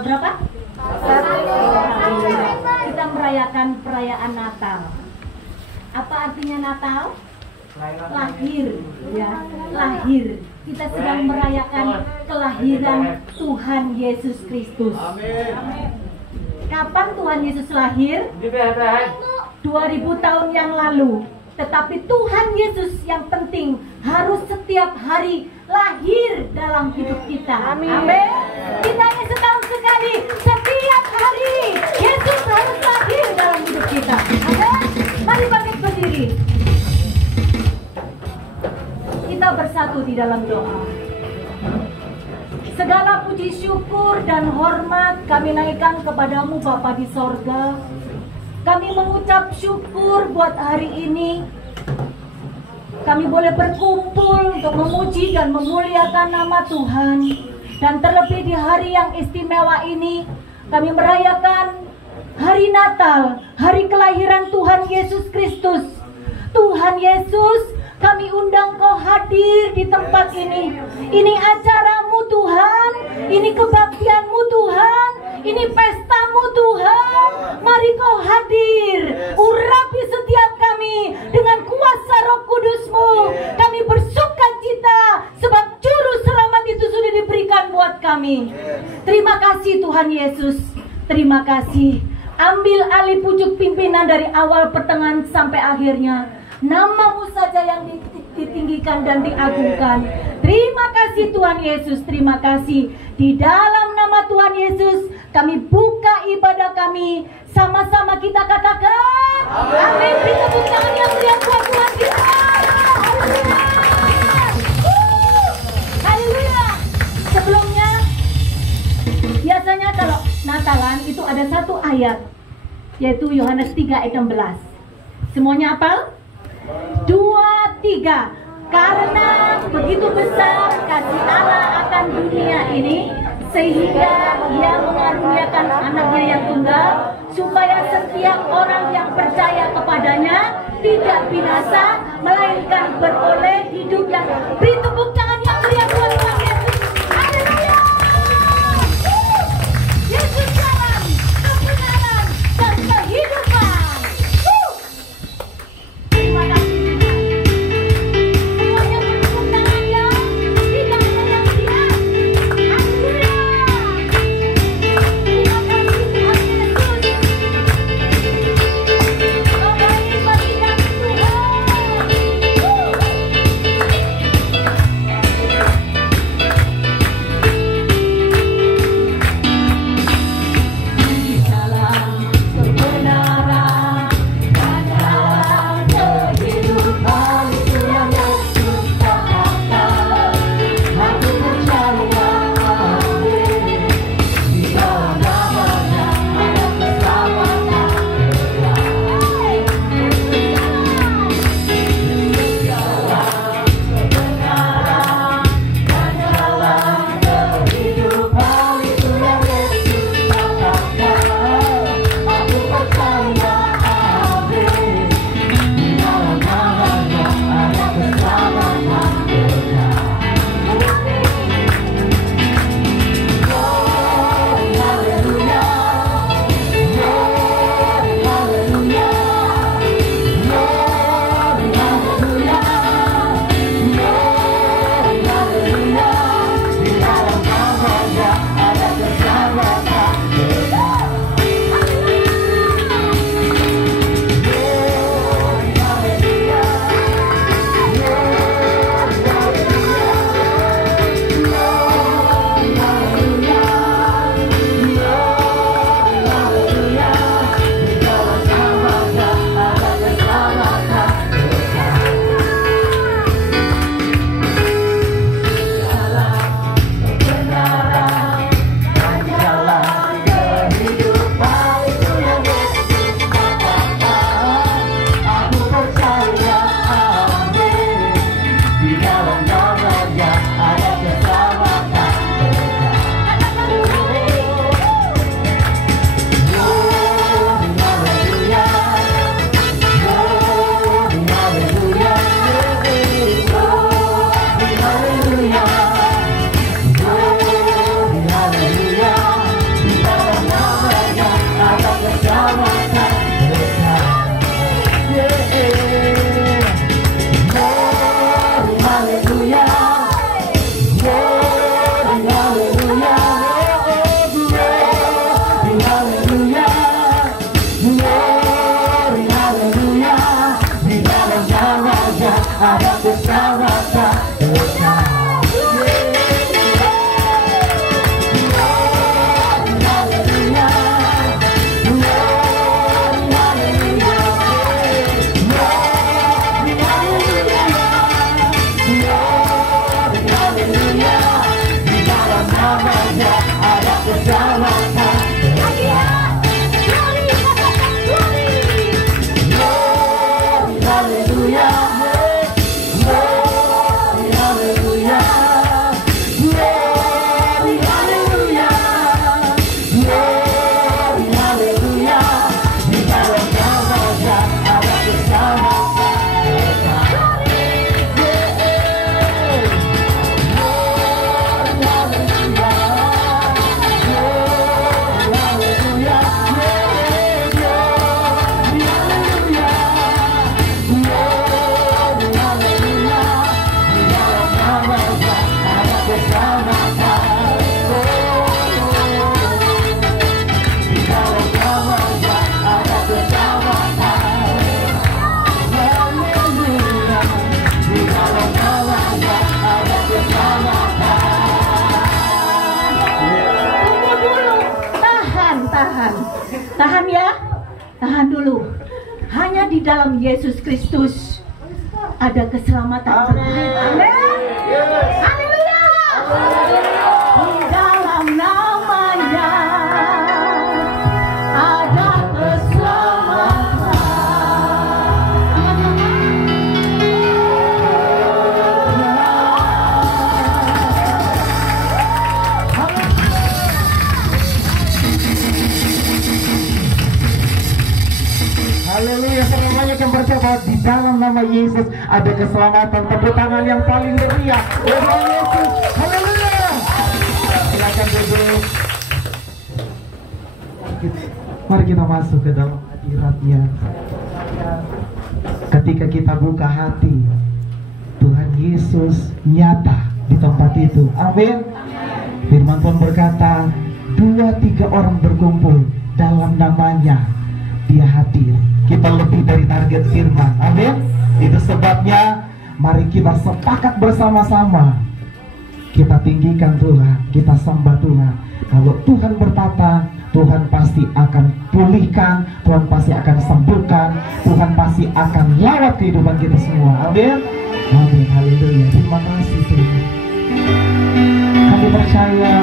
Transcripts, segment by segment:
tanggal berapa? 1. Kita merayakan perayaan Natal. Apa artinya Natal? Lahir, ya, lahir. Kita sedang merayakan kelahiran Tuhan Yesus Kristus. Kapan Tuhan Yesus lahir? 2000 tahun yang lalu. Tetapi Tuhan Yesus yang penting harus setiap hari lahir dalam hidup kita. Amin. Kita ini setahun sekali, setiap hari Yesus harus lahir dalam hidup kita. Amin. Mari bangkit berdiri. Kita bersatu di dalam doa. Segala puji syukur dan hormat kami naikkan kepadamu Bapa di sorga. Kami mengucap syukur buat hari ini. Kami boleh berkumpul untuk memuji dan memuliakan nama Tuhan. Dan terlebih di hari yang istimewa ini, kami merayakan hari Natal, hari kelahiran Tuhan Yesus Kristus. Tuhan Yesus, kami undang Kau hadir di tempat ini. Ini acaramu Tuhan, ini kebaktianmu Tuhan, ini pestamu Tuhan. Mari Kau hadir, urapi setiap kami dengan kuasa Roh Kudus-Mu. Kami bersuka cita sebab juru selamat itu sudah diberikan buat kami. Terima kasih Tuhan Yesus, terima kasih. Ambil alih pucuk pimpinan dari awal, pertengahan sampai akhirnya. Nama-Mu saja yang ditinggikan dan diagungkan. Terima kasih Tuhan Yesus, terima kasih. Di dalam nama Tuhan Yesus kami buka ibadah kami. Sama-sama kita katakan amin. Beri tepuk tangan yang meriah buat Tuhan kita. Haleluya. Sebelumnya, biasanya kalau Natalan itu ada satu ayat, yaitu Yohanes 3 ayat 16. Semuanya hafal? 2, 3. Karena begitu besar kasih Allah akan dunia ini, sehingga Ia mengaruniakan anaknya yang tunggal, supaya setiap orang yang percaya kepadanya tidak binasa, melainkan beroleh hidup yang. Beri tepuk tangan yang meriah buat Tuhan Yesus. Haleluya. Yesus jalan, kebenaran, dan kehidupan. Terima kasih. ada keselamatan bersama. Tahan ya, tahan dulu. Hanya di dalam Yesus Kristus ada keselamatan. Amin. Haleluya. Di dalam namanya ada keselamatan. Haleluya, semuanya yang percaya bahwa di dalam nama Yesus ada keselamatan. Tepuk tangan yang paling meriah untuk Yesus. Haleluya. Silakan duduk. Mari kita masuk ke dalam hadirat-Nya. Ketika kita buka hati, Tuhan Yesus nyata di tempat itu. Amin. Firman Tuhan berkata, 2-3 orang berkumpul dalam namanya, Dia hadir. Kita lebih dari target firman. Amin. Itu sebabnya mari kita sepakat bersama-sama. Kita tinggikan Tuhan, kita sembah Tuhan. Kalau Tuhan berkata, Tuhan pasti akan pulihkan, Tuhan pasti akan sembuhkan, Tuhan pasti akan lawat kehidupan kita semua. Amin. Amin. Haleluya. Terima kasih Tuhan. Kami percaya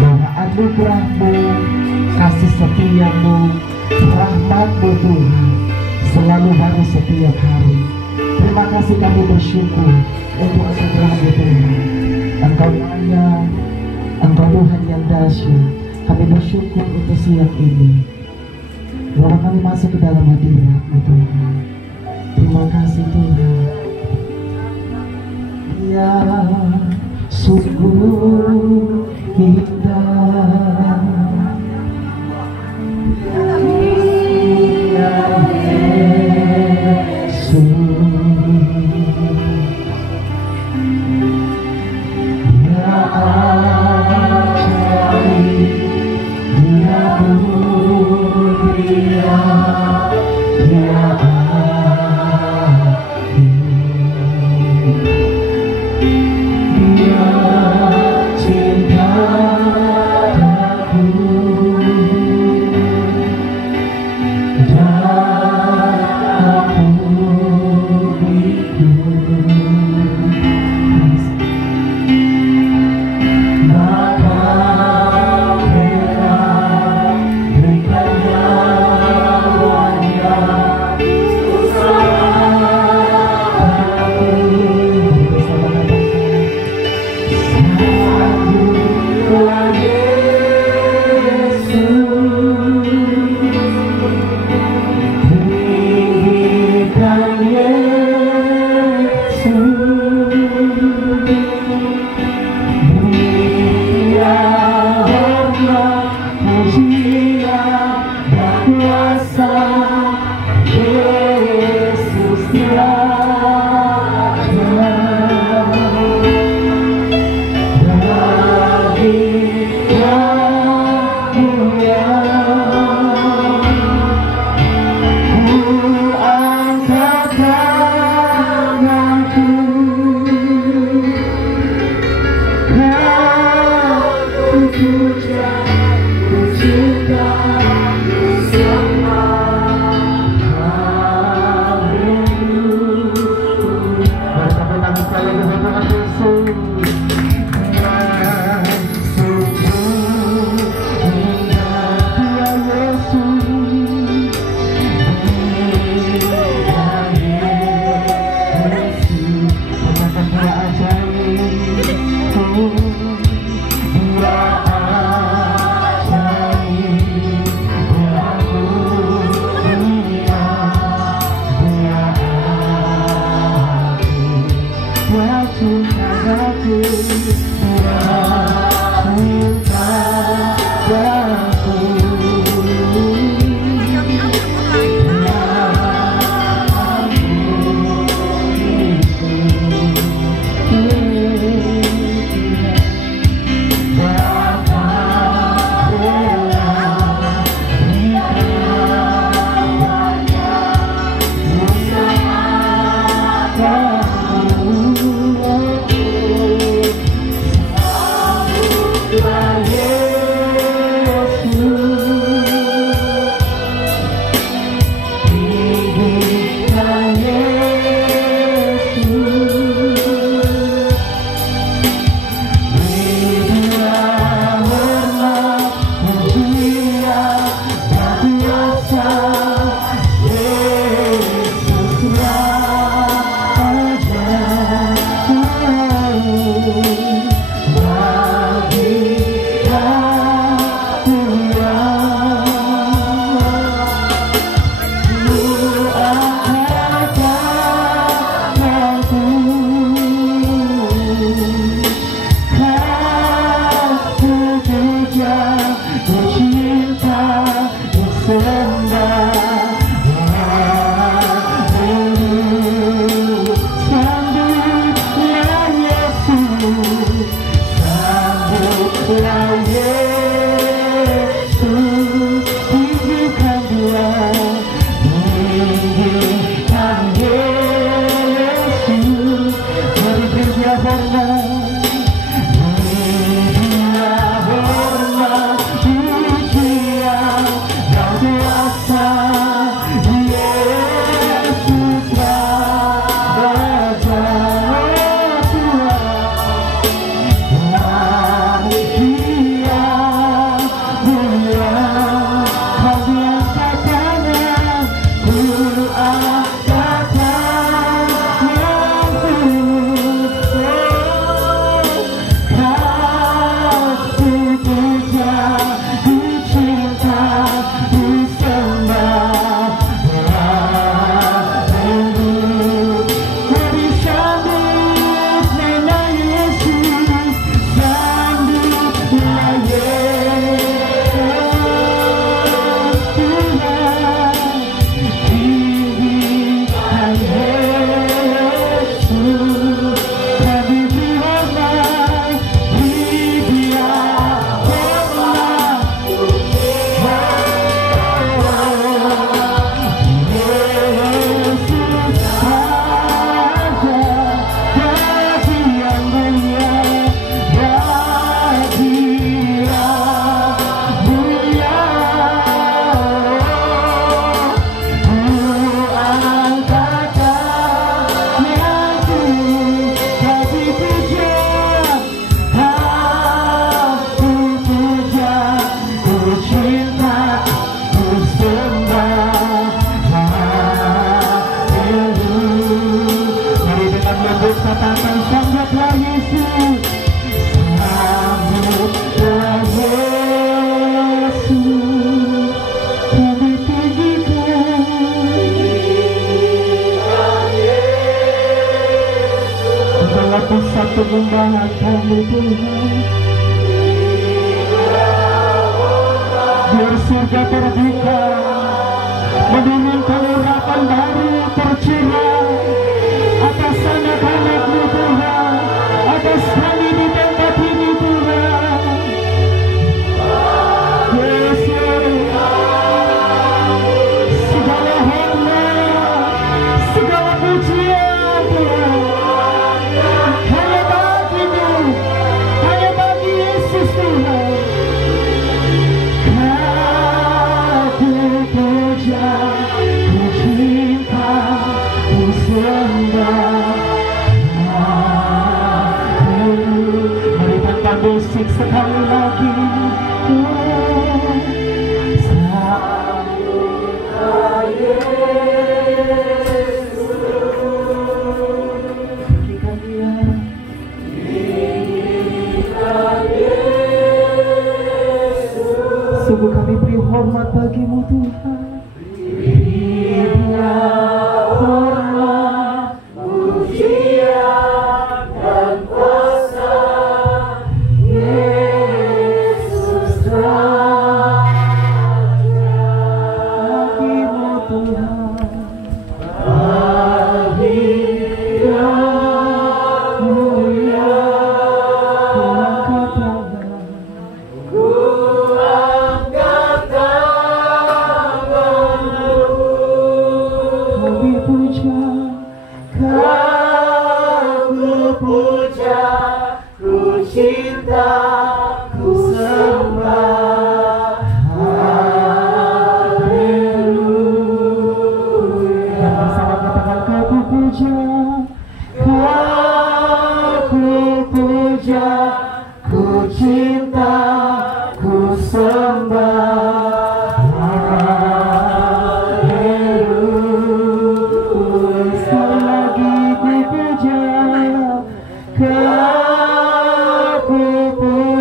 bahwa anugerah-Mu, kasih setia-Mu, rahmat-Mu Tuhan selalu baru setiap hari. Terima kasih, kami bersyukur untuk anugerah-Mu Tuhan. Engkau layak, Engkau Tuhan yang dahsyat. Kami bersyukur untuk siang ini bahwa kami masuk ke dalam hadirat-Mu Tuhan. Terima kasih Tuhan. Ya, sungguh indah. pengembangan kamu Tuhan. Biar surga terbuka, menurunkan urapan baru tercurah atas anak-anak-Mu Tuhan, atas kami di tempat ini Tuhan. Yesus, segala hormat, segala pujian Tuhan hanya bagi-Mu, hanya bagi Yesus Tuhan. Ku puja, ku cinta, ku sembah. Mari tanpa musik sekali lagi. Sambutlah Yesus, tinggikan Dia, tinggikan Yesus. Sungguh kami beri hormat bagi-Mu Tuhan. Beri Dia hormat, pujian dan kuasa. Yesus Raja, bagi-Mu Tuhan, bagi Dia mulia. Ku angkat tangan, kami puja, ku puja, ku cinta, ku sembah. Haleluya. Dan bersama katakan ku puja, ku puja, ku cinta, ku sembah. Haleluya. Sekali lagi ku puja, ku puja.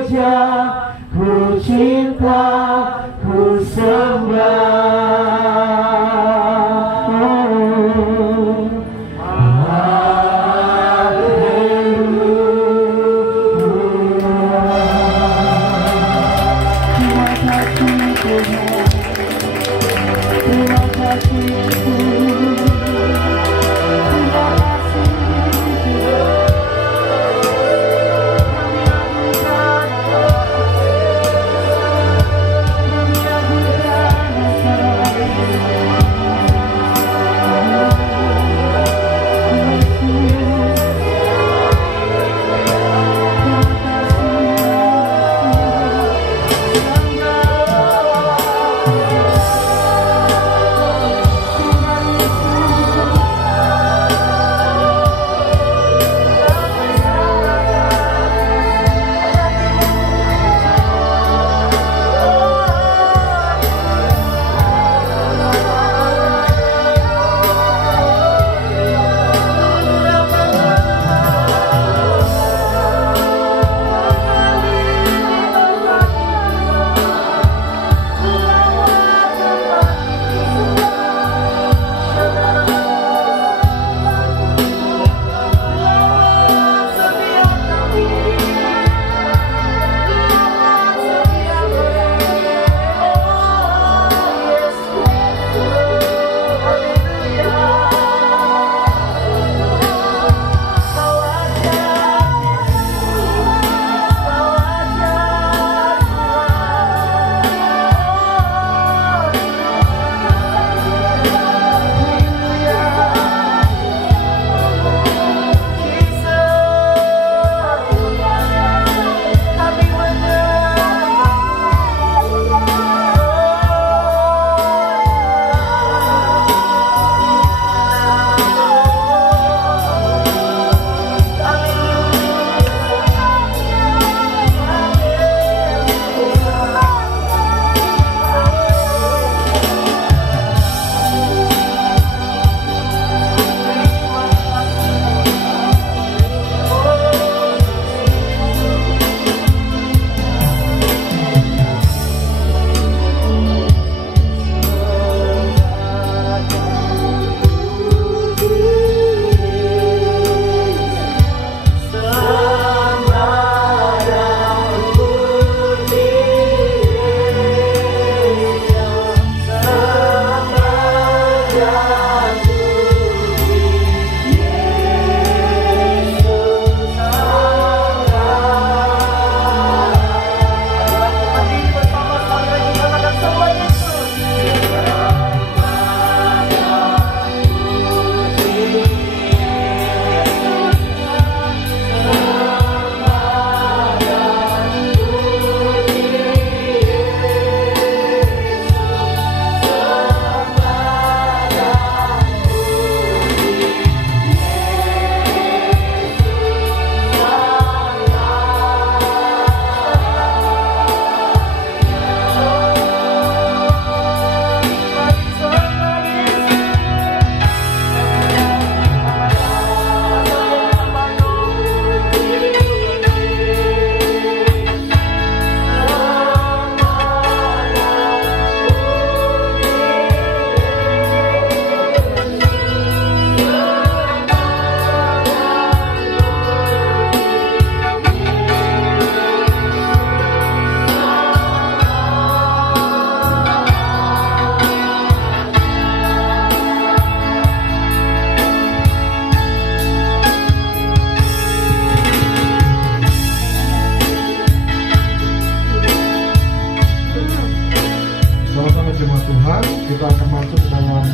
kita akan masuk ke dalam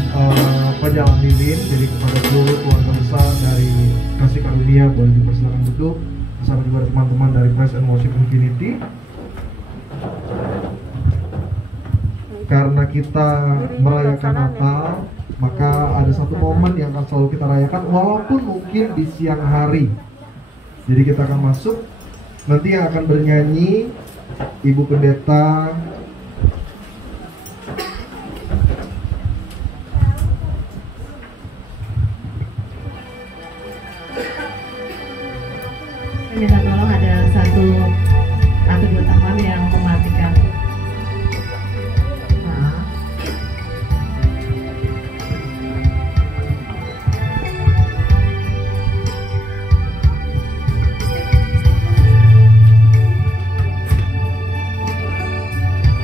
penyalaan lilin. Jadi kepada seluruh keluarga besar dari Kasih Karunia boleh dipersilakan duduk bersama juga teman-teman dari Praise and Worship Infinity. Karena kita merayakan Natal, maka ada satu momen yang akan selalu kita rayakan walaupun mungkin di siang hari. Jadi kita akan masuk, nanti yang akan bernyanyi Ibu Pendeta minta tolong, ada satu atau dua teman yang mematikan.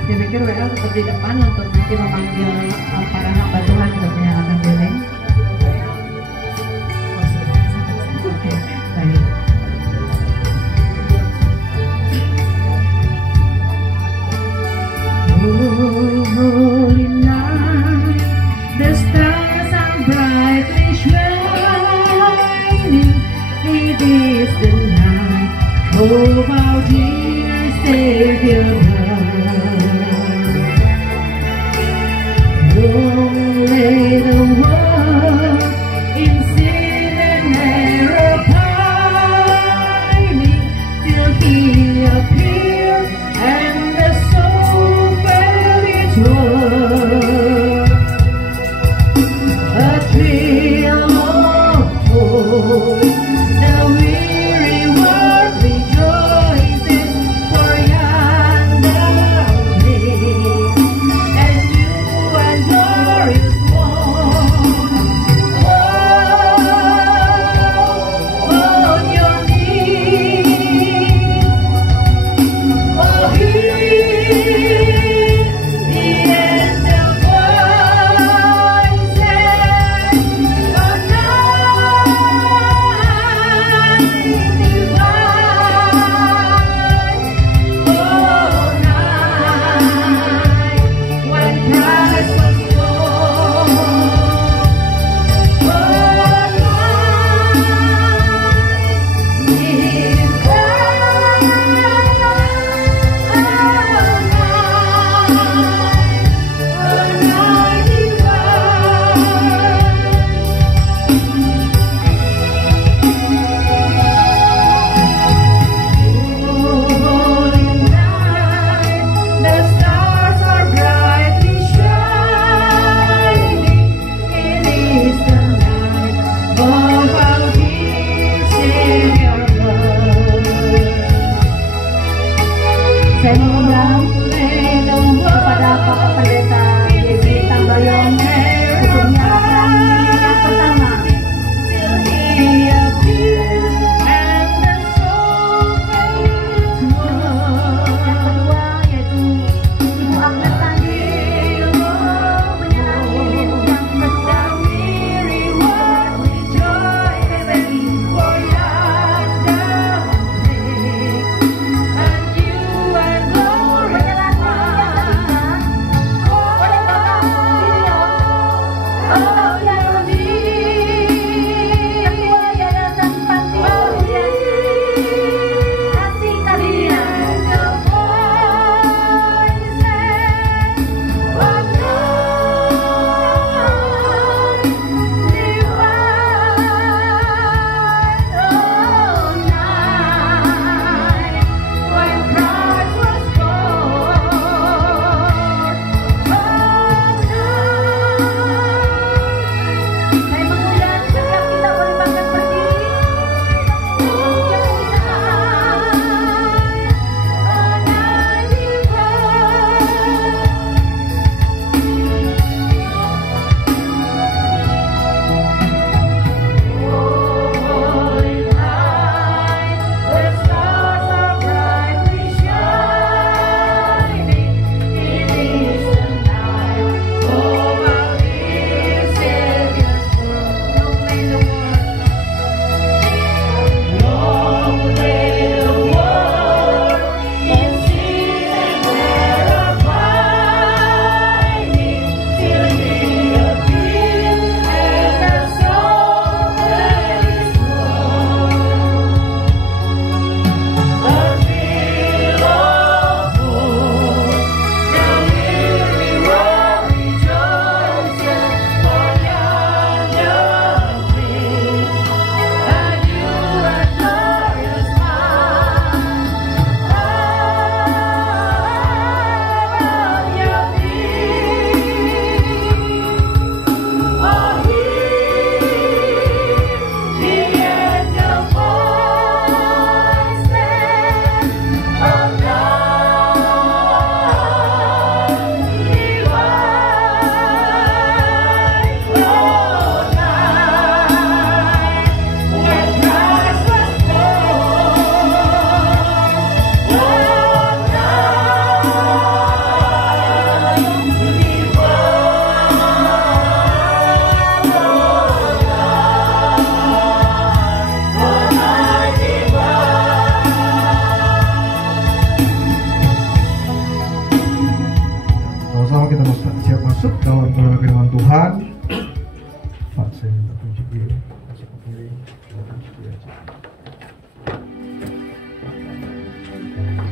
Saya pikir WL tetap di depan untuk nanti memanggil para hamba Tuhan untuk menyalakan lilin. Oke, baik. Holy night, the stars are brightly shining. It is the night of our dear Savior. Don't let the world in sin and error pining till He appears and the soul felt its worth. A thrill of hope, the weary world rejoices, for yonder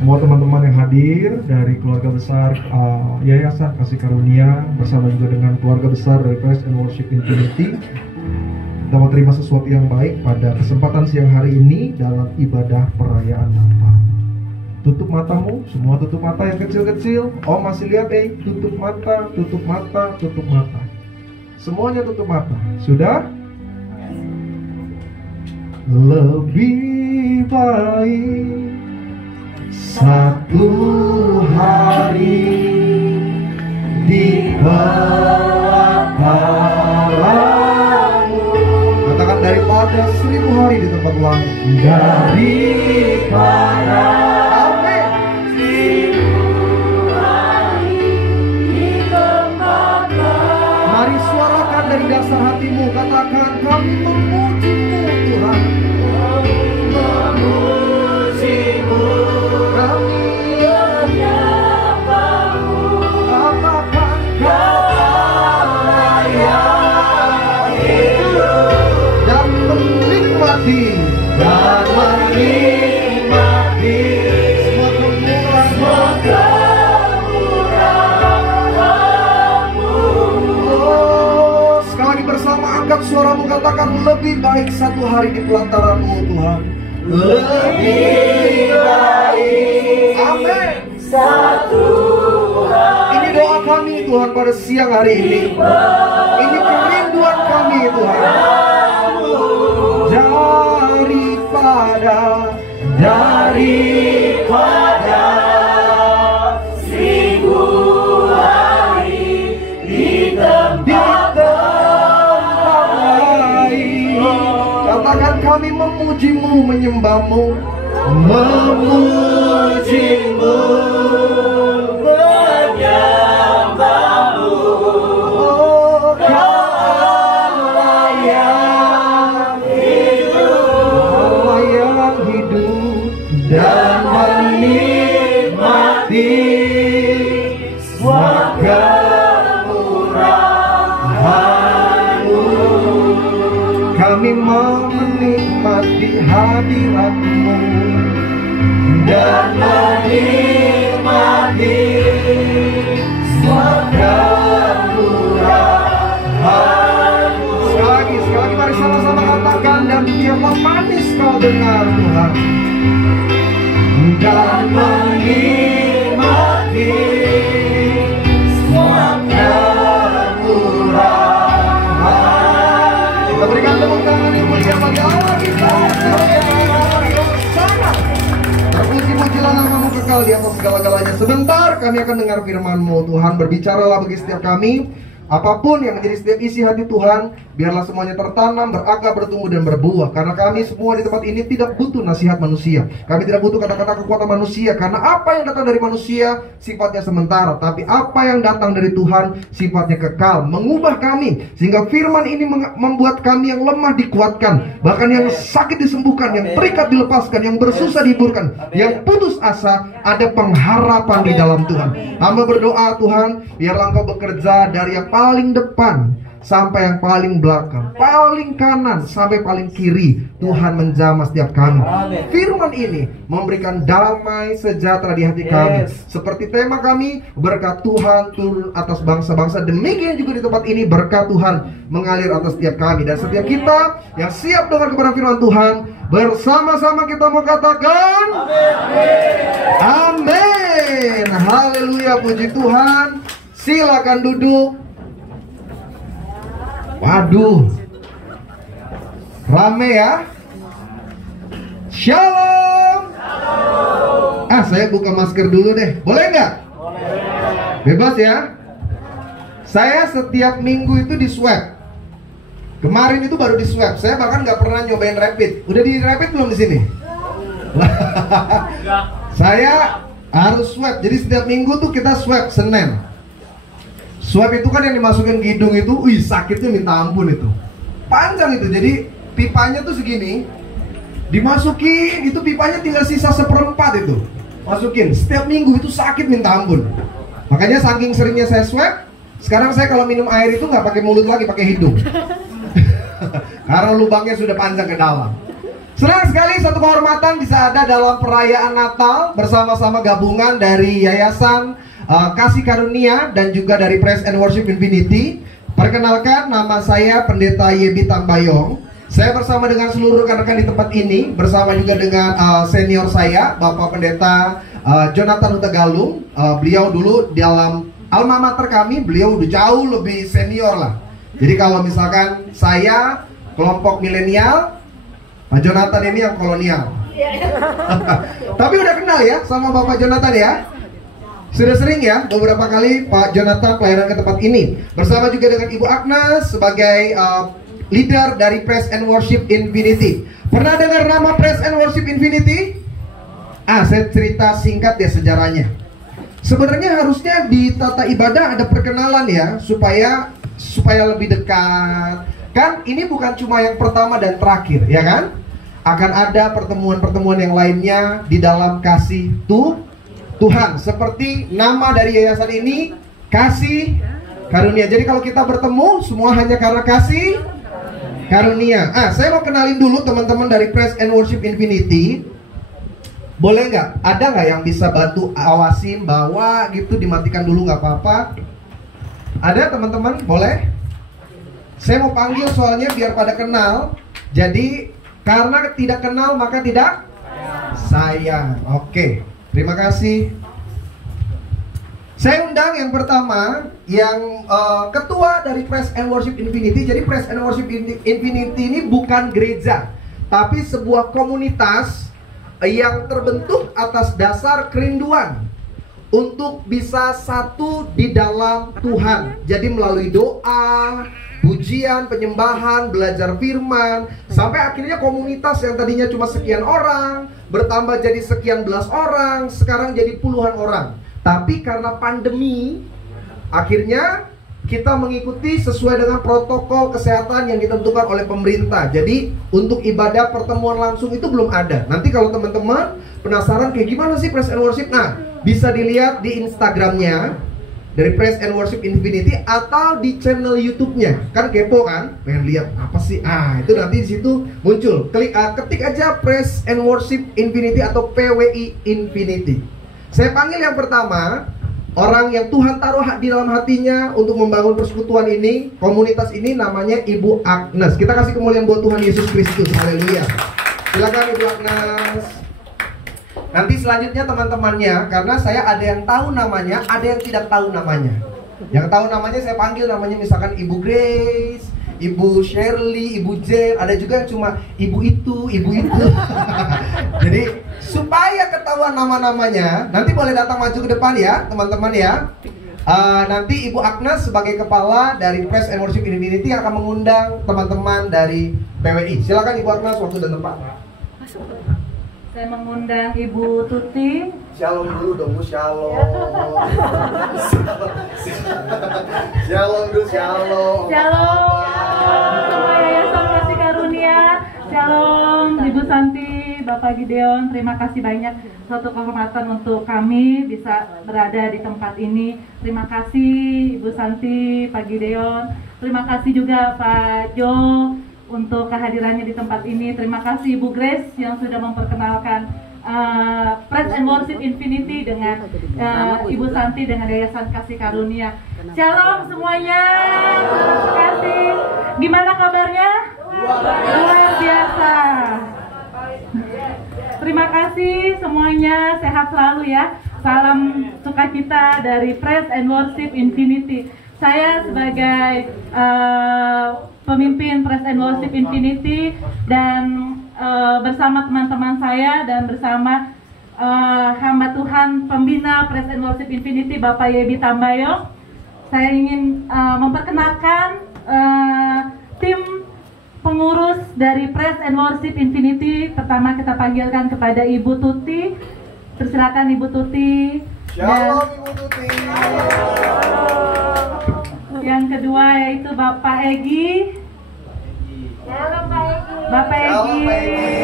Semua teman-teman yang hadir dari keluarga besar Yayasan Kasih Karunia bersama juga dengan keluarga besar dari Praise and Worship Infinity, kita mau terima sesuatu yang baik pada kesempatan siang hari ini dalam ibadah perayaan Natal. Tutup matamu, semua tutup mata yang kecil-kecil. Oh masih lihat tutup mata, tutup mata, tutup mata. Semuanya tutup mata. Sudah? Lebih baik satu hari di belakangmu, katakan daripada 1000 hari di tempat langit, daripada amin 1000 hari di tempat langit. Mari suarakan dari dasar hatimu, katakan kami memuji-Mu Tuhan, memuji-Mu. Dan menikmati semua kemurahan-Mu. Oh, sekali lagi bersama angkat suaramu, katakan lebih baik satu hari di pelantaran-Mu Tuhan. Lebih baik, amin, satu hari. Ini doa kami Tuhan pada siang hari ini. Ini kerinduan kami Tuhan. Daripada 1000 hari di tempat lain. Katakan kami memuji-Mu, menyembah-Mu, memuji-Mu, menyembah-Mu. Oh, Kau Allah yang hidup dan menikmati semua kemurahan-Mu. Kami mau menikmati hadirat-Mu dan menikmati semua kemurahan-Mu. Sekali lagi mari sama-sama katakan, dan biarlah manis Kau dengar Tuhan, dan menikmati semua kemurahan. Kita berikan tepuk tangan yang mulia bagi Allah kita. Terpuji-pujilah nama-Mu kekal di atas segala-galanya. Sebentar kami akan dengar firman-Mu. Tuhan, berbicaralah bagi setiap kami. Apapun yang menjadi setiap isi hati Tuhan, biarlah semuanya tertanam, berakar, bertumbuh, dan berbuah. Karena kami semua di tempat ini tidak butuh nasihat manusia. Kami tidak butuh kata-kata kekuatan manusia. Karena apa yang datang dari manusia sifatnya sementara, tapi apa yang datang dari Tuhan sifatnya kekal, mengubah kami. Sehingga firman ini membuat kami yang lemah dikuatkan, bahkan yang sakit disembuhkan, yang terikat dilepaskan, yang bersusah dihiburkan, yang putus asa ada pengharapan di dalam Tuhan. Hamba berdoa Tuhan, biarlah Engkau bekerja dari yang paling depan sampai yang paling belakang, paling kanan sampai paling kiri. Tuhan menjamah setiap kami. Firman ini memberikan damai sejahtera di hati kami. Seperti tema kami, berkat Tuhan turun atas bangsa-bangsa. Demikian juga di tempat ini, berkat Tuhan mengalir atas setiap kami. Dan setiap kita yang siap dengar kepada firman Tuhan, bersama-sama kita mau katakan amin. Haleluya, puji Tuhan. Silakan duduk. Waduh, rame ya. Shalom. Saya buka masker dulu deh. Boleh nggak? Bebas ya. Saya setiap minggu itu di swab. Kemarin itu baru di swab. Saya bahkan nggak pernah nyobain rapid. Udah di rapid belum di sini? Saya harus swab. Jadi setiap minggu tuh kita swab Senin. Swab itu kan yang dimasukin ke hidung itu, sakitnya minta ampun itu. Panjang itu, jadi pipanya tuh segini. Dimasukin, itu pipanya tinggal sisa 1/4 itu. Masukin, setiap minggu itu sakit minta ampun. Makanya saking seringnya saya swab, sekarang saya kalau minum air itu nggak pakai mulut lagi, pakai hidung. Karena lubangnya sudah panjang ke dalam. Senang sekali, satu kehormatan bisa ada dalam perayaan Natal bersama-sama gabungan dari Yayasan Kasih Karunia dan juga dari Praise and Worship Infinity. Perkenalkan, nama saya Pendeta Yebi Tambayong. Saya bersama dengan seluruh rekan-rekan di tempat ini, bersama juga dengan senior saya, Bapak Pendeta Jonathan Huta Galung. Beliau dulu dalam alma mater kami, beliau udah jauh lebih senior lah. Jadi kalau misalkan saya kelompok milenial, Pak Jonathan ini yang kolonial. Tapi udah kenal ya sama Bapak Jonathan ya? Sudah sering ya beberapa kali Pak Jonathan pelayanan ke tempat ini. Bersama juga dengan Ibu Agnes sebagai leader dari Praise and Worship Infinity. Pernah dengar nama Praise and Worship Infinity? Saya cerita singkat ya sejarahnya. Sebenarnya harusnya di tata ibadah ada perkenalan ya, supaya lebih dekat. Kan ini bukan cuma yang pertama dan terakhir, ya kan? Akan ada pertemuan-pertemuan yang lainnya di dalam kasih Tuhan. Seperti nama dari yayasan ini, Kasih Karunia. Jadi kalau kita bertemu, semua hanya karena kasih karunia. Saya mau kenalin dulu teman-teman dari Praise and Worship Infinity. Boleh nggak? Ada nggak yang bisa bantu awasin, bawa gitu, dimatikan dulu nggak apa-apa? Ada teman-teman? Boleh? Saya mau panggil soalnya biar pada kenal. Jadi karena tidak kenal maka tidak sayang. Oke. Terima kasih. Saya undang yang pertama, yang ketua dari Praise and Worship Infinity. Jadi Praise and Worship Infinity ini bukan gereja, tapi sebuah komunitas yang terbentuk atas dasar kerinduan untuk bisa satu di dalam Tuhan. Jadi melalui doa, pujian, penyembahan, belajar firman, sampai akhirnya komunitas yang tadinya cuma sekian orang bertambah jadi sekian belas orang, sekarang jadi puluhan orang. Tapi karena pandemi, akhirnya kita mengikuti sesuai dengan protokol kesehatan yang ditentukan oleh pemerintah. Jadi untuk ibadah pertemuan langsung itu belum ada. Nanti kalau teman-teman penasaran kayak gimana sih Praise and Worship, nah bisa dilihat di Instagramnya dari Praise and Worship Infinity atau di channel YouTube-nya. Kan kepo kan? Pengen lihat apa sih? Itu nanti di situ muncul. Ketik aja Praise and Worship Infinity atau PWI Infinity. Saya panggil yang pertama, orang yang Tuhan taruh di dalam hatinya untuk membangun persekutuan ini, komunitas ini, namanya Ibu Agnes. Kita kasih kemuliaan buat Tuhan Yesus Kristus. Haleluya. Silakan Ibu Agnes. Nanti selanjutnya teman-temannya, karena saya ada yang tahu namanya, ada yang tidak tahu namanya. Yang tahu namanya saya panggil namanya misalkan Ibu Grace, Ibu Shirley, Ibu Jen. Ada juga yang cuma Ibu itu, Ibu itu. Jadi supaya ketahuan nama-namanya, nanti boleh datang maju ke depan ya teman-teman ya. Nanti Ibu Agnes sebagai kepala dari Praise and Worship Infinity yang akan mengundang teman-teman dari PWI. Silakan Ibu Agnes, waktu dan tempat. Saya mengundang Ibu Tuti. Shalom dulu dong, Bu. Shalom. Shalom dulu, shalom. Shalom. Semua Yayasan Kasih Karunia. Shalom Ibu Santi, Bapak Gideon. Terima kasih banyak. Suatu kehormatan untuk kami bisa berada di tempat ini. Terima kasih Ibu Santi, Pak Gideon. Terima kasih juga Pak Jo untuk kehadirannya di tempat ini. Terima kasih Ibu Grace yang sudah memperkenalkan Praise and Worship Infinity dengan Ibu Santi dengan Yayasan Kasih Karunia. Shalom semuanya. Terima kasih. Gimana kabarnya? Luar biasa. Terima kasih semuanya. Sehat selalu ya. Salam sukacita dari Praise and Worship Infinity. Saya sebagai pemimpin Praise and Worship Infinity dan bersama teman-teman saya dan bersama hamba Tuhan pembina Praise and Worship Infinity Bapak Yebi Tambayong, saya ingin memperkenalkan tim pengurus dari Praise and Worship Infinity. Pertama kita panggilkan kepada Ibu Tuti. Persilakan Ibu Tuti. Shalom Ibu Tuti. Yang kedua yaitu Bapak Egi. Halo Pak Egi. Bapak Egi. Shalom, Pak Egi.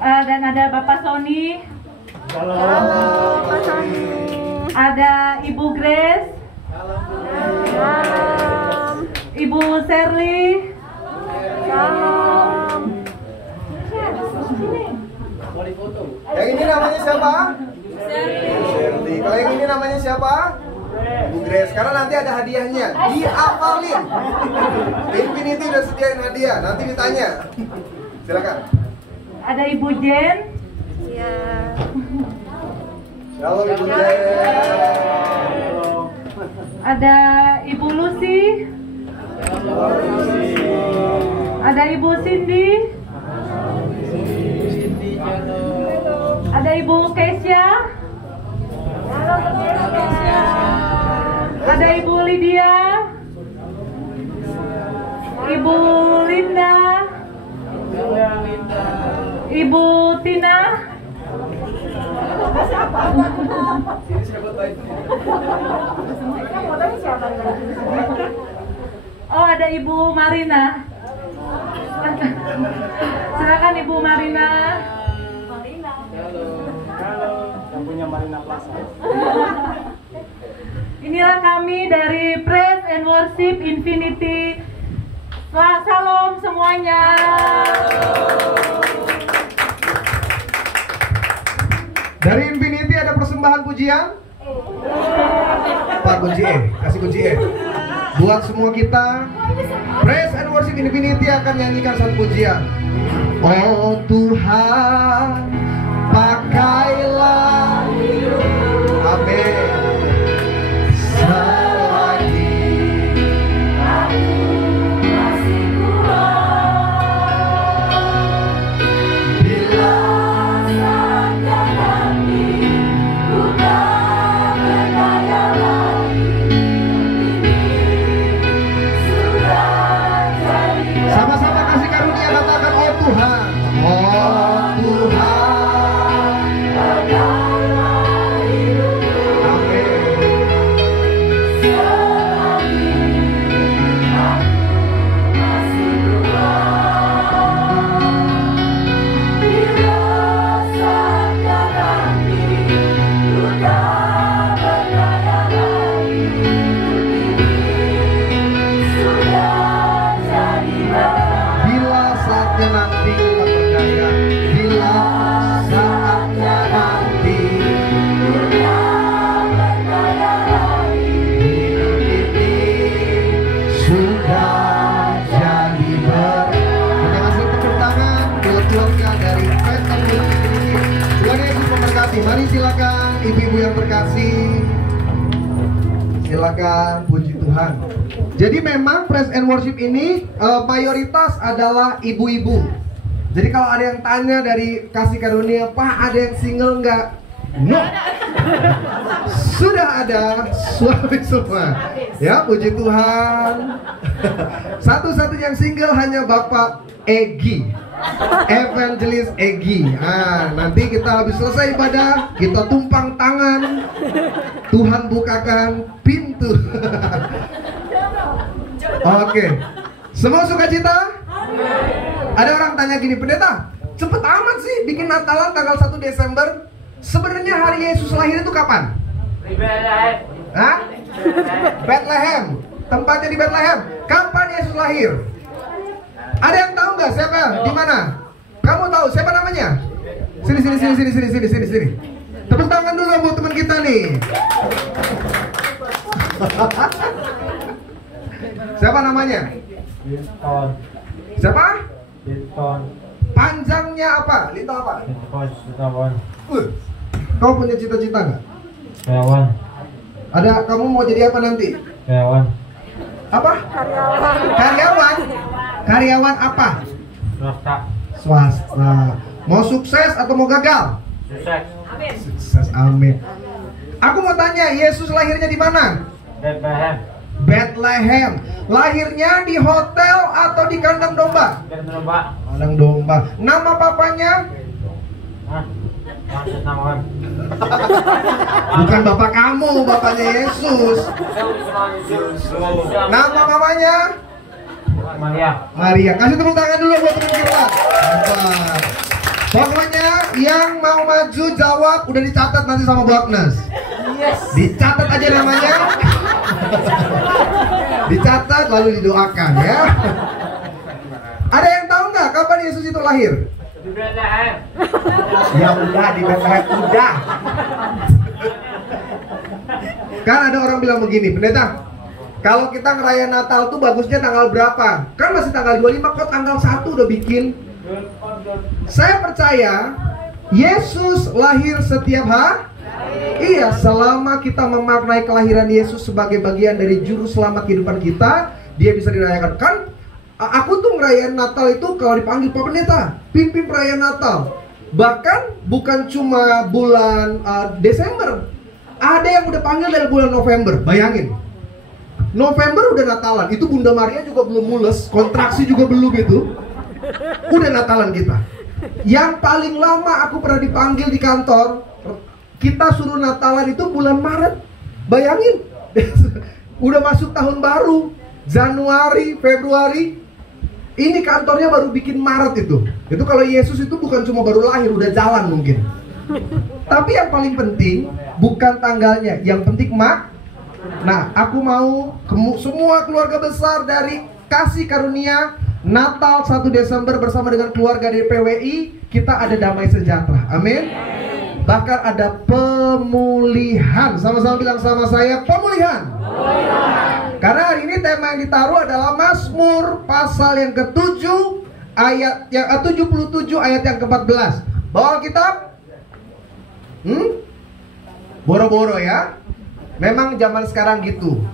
Dan ada Bapak Sony. Shalom Pak Sony. Ada Ibu Grace. Salam. Ibu Shirley. Salam. Yang ini namanya siapa? Shirley. Kalau yang ini namanya siapa? Bu Grace. Karena nanti ada hadiahnya. Diapalin. Infinity udah sediain hadiah. Nanti ditanya. Silakan. Ada Ibu Jen. Ya. Shalom Ibu Grace. Ada Ibu Lucy. Ada Ibu Cindy. Ada Ibu Keisha. Ada Ibu Lydia. Ibu Linda. Ibu Tina. Oh, ada Ibu Marina. Silakan Ibu Marina. Yang punya Marina Plaza. Inilah kami dari Praise and Worship Infinity. Salam semuanya. Dari Infinity ada persembahan pujian. Pak, kunci E, kasih kunci E. Buat semua kita, Praise and Worship Infinity akan nyanyikan satu pujian. Oh Tuhan, pakailah amin. Selagi aku masih kuat, bila saatnya nanti ku tak berdaya lagi, ini sudah jadi. Sama-sama kasih karunia, katakan oh Tuhan, oh Tuhan, pakailah hidupku. Amin. Bila saatnya nanti ku tak berdaya ibu-ibu yang terkasih. Silakan, puji Tuhan. Jadi memang praise and worship ini mayoritas adalah ibu-ibu. Jadi kalau ada yang tanya dari kasih karunia, Pak ada yang single nggak? No. Sudah ada suami semua. Ya, puji Tuhan. Satu-satunya yang single hanya Bapak Egi, Evangelis Egi. Nah, nanti kita habis selesai ibadah, kita tumpang tangan, Tuhan bukakan pintu. Oke, semua sukacita? Ada orang tanya gini, pendeta, cepet amat sih bikin Natalan tanggal 1 Desember. Sebenarnya hari Yesus lahir itu kapan? Hah? Bethlehem. Tempatnya di Bethlehem. Kapan Yesus lahir? Ada yang tahu nggak siapa? Di mana? Kamu tahu siapa namanya? Sini. Tepuk tangan dulu buat teman kita nih. Siapa namanya? Linton. Siapa? Linton. Panjangnya apa? Linton apa? Linton. Kau punya cita-cita nggak? Karyawan. Ada, kamu mau jadi apa nanti? Karyawan. Apa? Karyawan. Karyawan apa? Swasta. Swasta. Mau sukses atau mau gagal? Sukses. Sukses, amin. Aku mau tanya, Yesus lahirnya di mana? Bethlehem. Bethlehem. Lahirnya di hotel atau di kandang domba? Domba. Kandang domba. Nama papanya? Hah? Maksud nawan. Bukan bapak kamu, bapaknya Yesus. Nama mamanya? Maria. Maria. Kasih tepuk tangan dulu buat teman kita. Hebat. Pokoknya yang mau maju jawab udah dicatat nanti sama Bu Agnes. Dicatat aja namanya. Dicatat lalu didoakan ya. Ada yang tahu nggak kapan Yesus itu lahir? Di Bethlehem. Ya udah di Bethlehem udah. Kan ada orang bilang begini, pendeta, kalau kita ngerayain Natal tuh bagusnya tanggal berapa? Kan masih tanggal 25, kok tanggal 1 udah bikin? Saya percaya Yesus lahir setiap hari. Iya, selama kita memaknai kelahiran Yesus sebagai bagian dari juru selamat kehidupan kita, dia bisa dirayakan. Kan aku tuh ngerayain Natal itu kalau dipanggil Pak Pendeta, pimpin perayaan Natal. Bahkan bukan cuma bulan Desember, ada yang udah panggil dari bulan November. Bayangin, November udah Natalan. Itu Bunda Maria juga belum mules, kontraksi juga belum itu. Udah Natalan kita. Yang paling lama aku pernah dipanggil di kantor, kita suruh Natalan itu bulan Maret. Bayangin, udah masuk tahun baru, Januari, Februari. Ini kantornya baru bikin Maret itu. Itu kalau Yesus itu bukan cuma baru lahir, udah jalan mungkin. Tapi yang paling penting bukan tanggalnya, yang penting Nah, aku mau semua keluarga besar dari Kasih Karunia Natal 1 Desember bersama dengan keluarga dari PWI, kita ada damai sejahtera. Amin. Bahkan ada pemulihan. Sama-sama bilang sama saya, pemulihan. Karena hari ini tema yang ditaruh adalah Mazmur pasal yang ke-7 ayat yang 77 ayat yang ke-14. Bawa kitab? Boro-boro ya. Memang zaman sekarang gitu.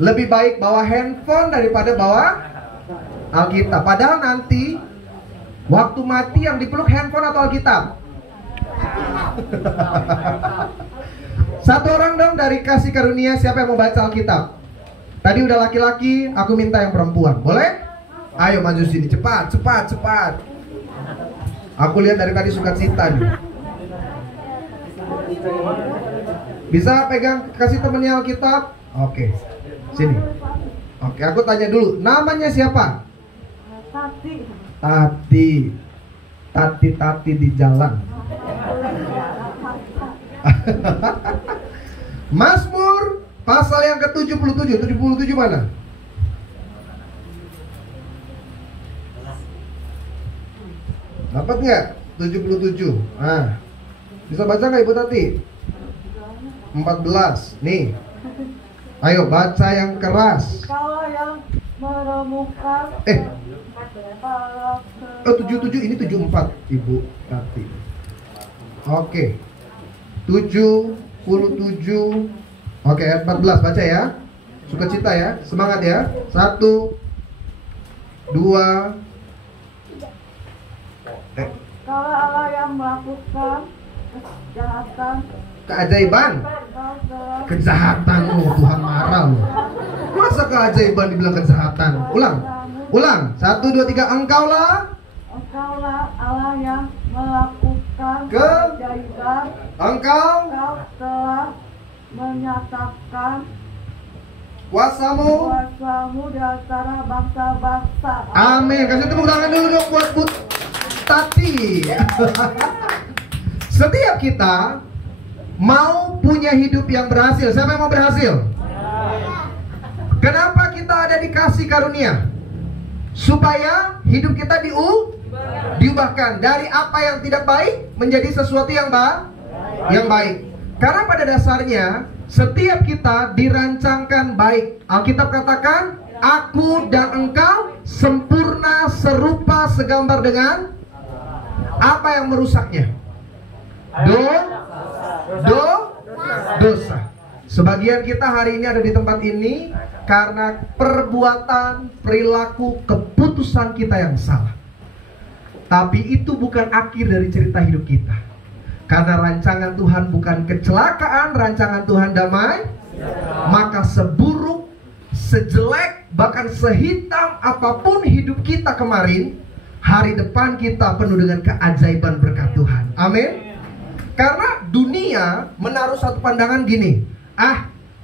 Lebih baik bawa handphone daripada bawa Alkitab. Padahal nanti waktu mati yang dipeluk handphone atau Alkitab? Satu orang dong dari Kasih Karunia, siapa yang mau baca Alkitab? Tadi udah laki-laki, aku minta yang perempuan. Boleh? Ayo maju sini, cepat. Aku lihat dari tadi sukacita nih. Bisa pegang, kasih temennya Alkitab? Oke, sini. Oke, aku tanya dulu, namanya siapa? Tati di jalan. Mazmur pasal yang ke-77. 77 mana? Dapat nggak? 77. Nah, bisa baca nggak Ibu Tati? 14. Nih, ayo baca yang keras. Kalau yang menemukan 77, ini 74 Ibu Tati. Oke. 77. Oke, ayat 14 baca ya. Sukacita ya, semangat ya. 1 2 Kalau Allah yang melakukan kejahatan, keajaiban, kejahatan, oh Tuhan marah loh. Masa keajaiban dibilang kejahatan? Ulang 1 2 3. Engkaulah Allah yang melakukan Ke- keajaiban, engkau Kau telah menyatakan kuasamu. kuasamu di antara bangsa-bangsa. Amin. Kasih tepuk tangan dulu dong buat Bud Tati. Setiap kita mau punya hidup yang berhasil. Siapa yang mau berhasil? Kenapa kita ada di kasih karunia? Supaya hidup kita diubahkan dari apa yang tidak baik menjadi sesuatu yang baik. Karena pada dasarnya setiap kita dirancangkan baik. Alkitab katakan, aku dan engkau sempurna serupa segambar dengan apa yang merusaknya? Dosa. Sebagian kita hari ini ada di tempat ini karena perbuatan, perilaku, keputusan kita yang salah. Tapi itu bukan akhir dari cerita hidup kita. Karena rancangan Tuhan bukan kecelakaan, rancangan Tuhan damai. Maka seburuk, sejelek, bahkan sehitam apapun hidup kita kemarin, hari depan kita penuh dengan keajaiban berkat Tuhan. Amin. Karena dunia menaruh satu pandangan gini,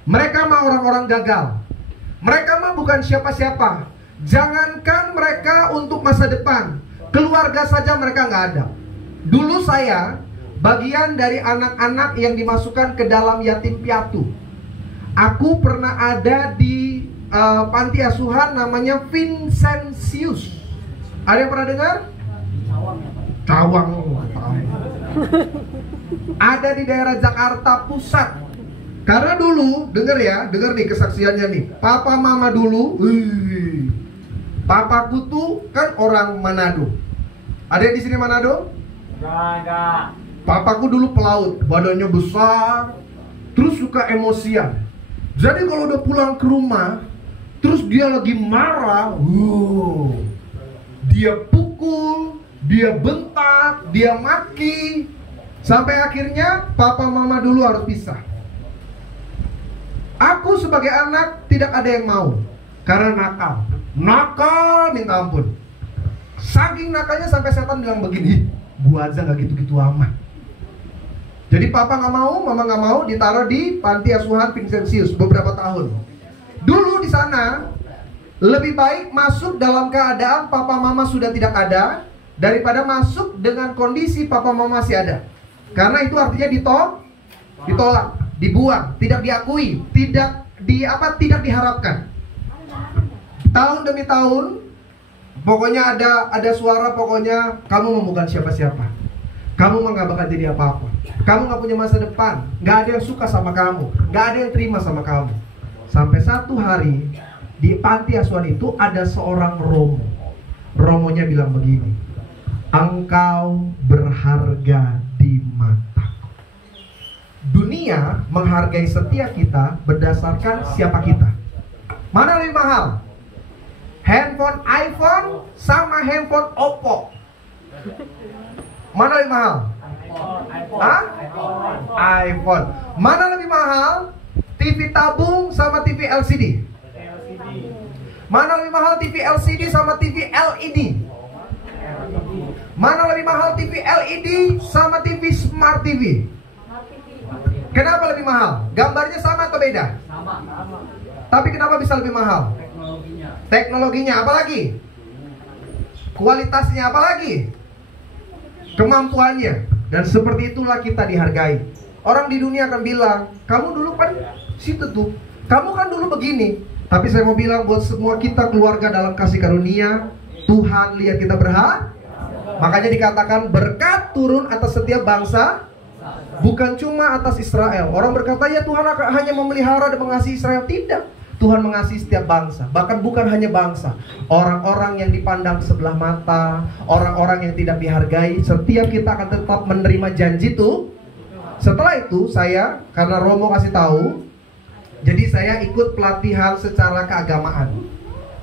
mereka mah orang-orang gagal, mereka mah bukan siapa-siapa. Jangankan mereka untuk masa depan, keluarga saja mereka nggak ada. Dulu saya bagian dari anak-anak yang dimasukkan ke dalam yatim piatu. Aku pernah ada di panti asuhan namanya Vincentius. Ada yang pernah dengar? Cawang. Ada di daerah Jakarta Pusat. Karena dulu, denger nih kesaksiannya nih. Papa mama dulu, papaku tuh kan orang Manado. Ada yang di sini Manado? Ada. Papaku dulu pelaut, badannya besar, terus suka emosian. Jadi kalau udah pulang ke rumah, terus dia lagi marah, dia pukul, dia bentak, dia maki. Sampai akhirnya papa mama dulu harus pisah. Aku sebagai anak tidak ada yang mau, karena nakal minta ampun. Saking nakalnya sampai setan bilang begini, gua aja gak gitu-gitu amat. Jadi papa gak mau, mama gak mau, ditaruh di panti asuhan Vincentius beberapa tahun. Dulu di sana lebih baik masuk dalam keadaan papa mama sudah tidak ada daripada masuk dengan kondisi papa mama masih ada. Karena itu artinya ditolak, dibuang, tidak diakui, tidak diharapkan. Tahun demi tahun, pokoknya ada suara, pokoknya kamu bukan siapa-siapa. Kamu mah gak bakal jadi apa-apa. Kamu gak punya masa depan. Gak ada yang suka sama kamu. Gak ada yang terima sama kamu. Sampai satu hari di panti asuhan itu ada seorang Romo. Romonya bilang begini, engkau berharga di mataku. Dunia menghargai setiap kita berdasarkan siapa kita. Mana lebih mahal? Handphone iPhone sama handphone Oppo. Mana lebih mahal? iPhone. Mana lebih mahal? TV tabung sama TV LCD. Mana lebih mahal TV LCD sama TV LED? Mana lebih mahal TV LED sama TV Smart TV? Kenapa lebih mahal? Gambarnya sama atau beda? Sama. Tapi kenapa bisa lebih mahal? Teknologinya apa lagi? Kualitasnya apa lagi? Kemampuannya. Dan seperti itulah kita dihargai. Orang di dunia akan bilang, kamu dulu kan situ tuh, kamu kan dulu begini. Tapi saya mau bilang buat semua kita keluarga dalam kasih karunia, Tuhan lihat kita berhak. Makanya dikatakan berkat turun atas setiap bangsa, bukan cuma atas Israel. Orang berkata ya Tuhan hanya memelihara dan mengasihi Israel. Tidak, Tuhan mengasihi setiap bangsa. Bahkan bukan hanya bangsa, orang-orang yang dipandang sebelah mata, orang-orang yang tidak dihargai. Setiap kita akan tetap menerima janji Setelah itu saya, karena Romo kasih tahu, jadi saya ikut pelatihan secara keagamaan.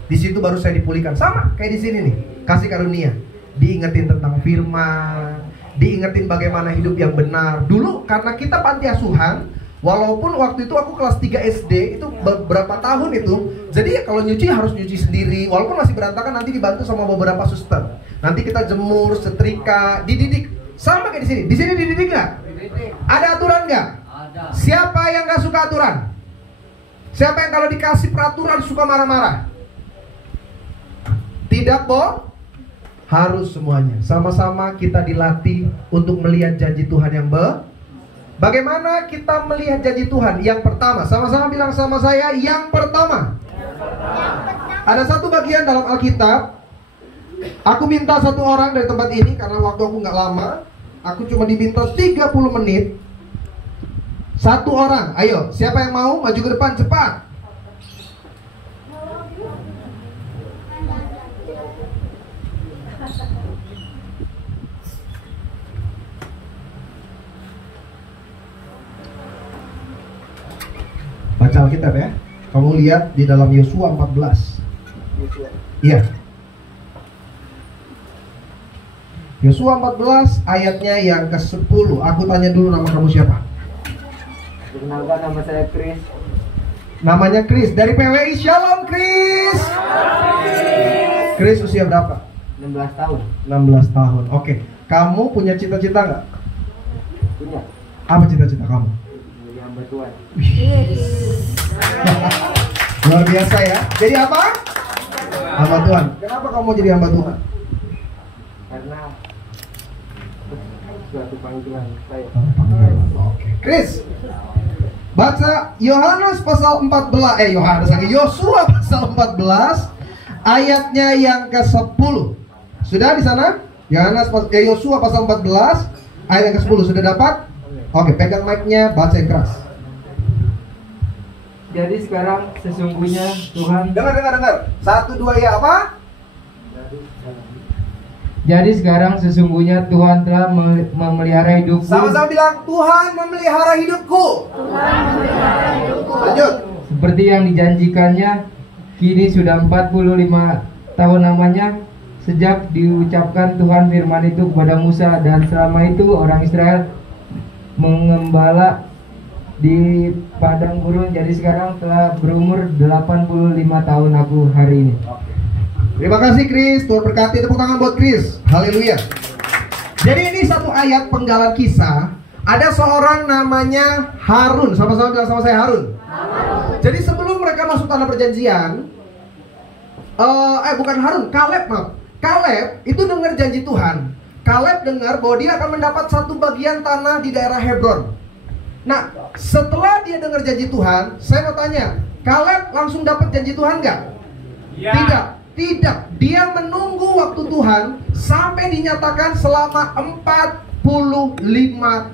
Di situ baru saya dipulihkan, sama kayak di sini nih, kasih karunia, diingetin tentang firman, diingetin bagaimana hidup yang benar. Dulu karena kita panti asuhan, walaupun waktu itu aku kelas 3 SD, itu beberapa tahun itu, jadi kalau nyuci harus nyuci sendiri, walaupun masih berantakan nanti dibantu sama beberapa suster. Nanti kita jemur, setrika, dididik. Sama kayak di sini. Di sini dididik nggak? Ada aturan nggak? Ada. Siapa yang nggak suka aturan? Siapa yang kalau dikasih peraturan suka marah-marah? Tidak, Bo. Harus semuanya. Sama-sama kita dilatih untuk melihat janji Tuhan yang Bagaimana kita melihat janji Tuhan? Yang pertama, sama-sama bilang sama saya, yang pertama. Ada satu bagian dalam Alkitab. Aku minta satu orang dari tempat ini, karena waktu aku nggak lama. Aku cuma diminta 30 menit. Satu orang, ayo, siapa yang mau maju ke depan cepat? Baca Alkitab ya. Kamu lihat di dalam Yosua 14. Iya. Yosua 14 ayatnya yang ke-10. Aku tanya dulu, nama kamu siapa? Perkenalkan, nama saya Chris. Namanya Chris, dari PWI. Shalom Chris. Chris usia berapa? 16 tahun. 16 tahun. Oke. Kamu punya cita-cita nggak? Punya. Apa cita-cita kamu? Menjadi hamba Tuhan. Luar biasa ya. Jadi apa? Hamba Tuhan. Kenapa kamu mau jadi hamba Tuhan? Karena suatu panggilan saya. Oke. Chris, baca Yohanes pasal 14. Yosua pasal 14 ayatnya yang ke-10. Sudah di sana? Yosua pasal 14 ayat yang ke-10 sudah dapat? Oke, pegang mic-nya, baca yang keras. Jadi sekarang sesungguhnya Tuhan. Dengar. 1, 2 ya apa? Jadi sekarang sesungguhnya Tuhan telah memelihara hidupku. Sama-sama bilang, Tuhan memelihara hidupku. Lanjut. Seperti yang dijanjikannya, kini sudah 45 tahun lamanya sejak diucapkan Tuhan firman itu kepada Musa, dan selama itu orang Israel mengembala di padang gurun. Jadi sekarang telah berumur 85 tahun aku hari ini. Terima kasih Chris, Tuhan berkati. Tepuk tangan buat Chris. Haleluya. Jadi ini satu ayat penggalan kisah. Ada seorang namanya Harun. Sama-sama bilang sama saya, Harun. Jadi sebelum mereka masuk tanah perjanjian, bukan Harun, Kaleb, maaf. Kaleb itu dengar janji Tuhan. Kaleb dengar bahwa dia akan mendapat satu bagian tanah di daerah Hebron. Nah, setelah dia dengar janji Tuhan, saya mau tanya, Kaleb langsung dapat janji Tuhan nggak? Ya. Tidak. Dia menunggu waktu Tuhan sampai dinyatakan selama 45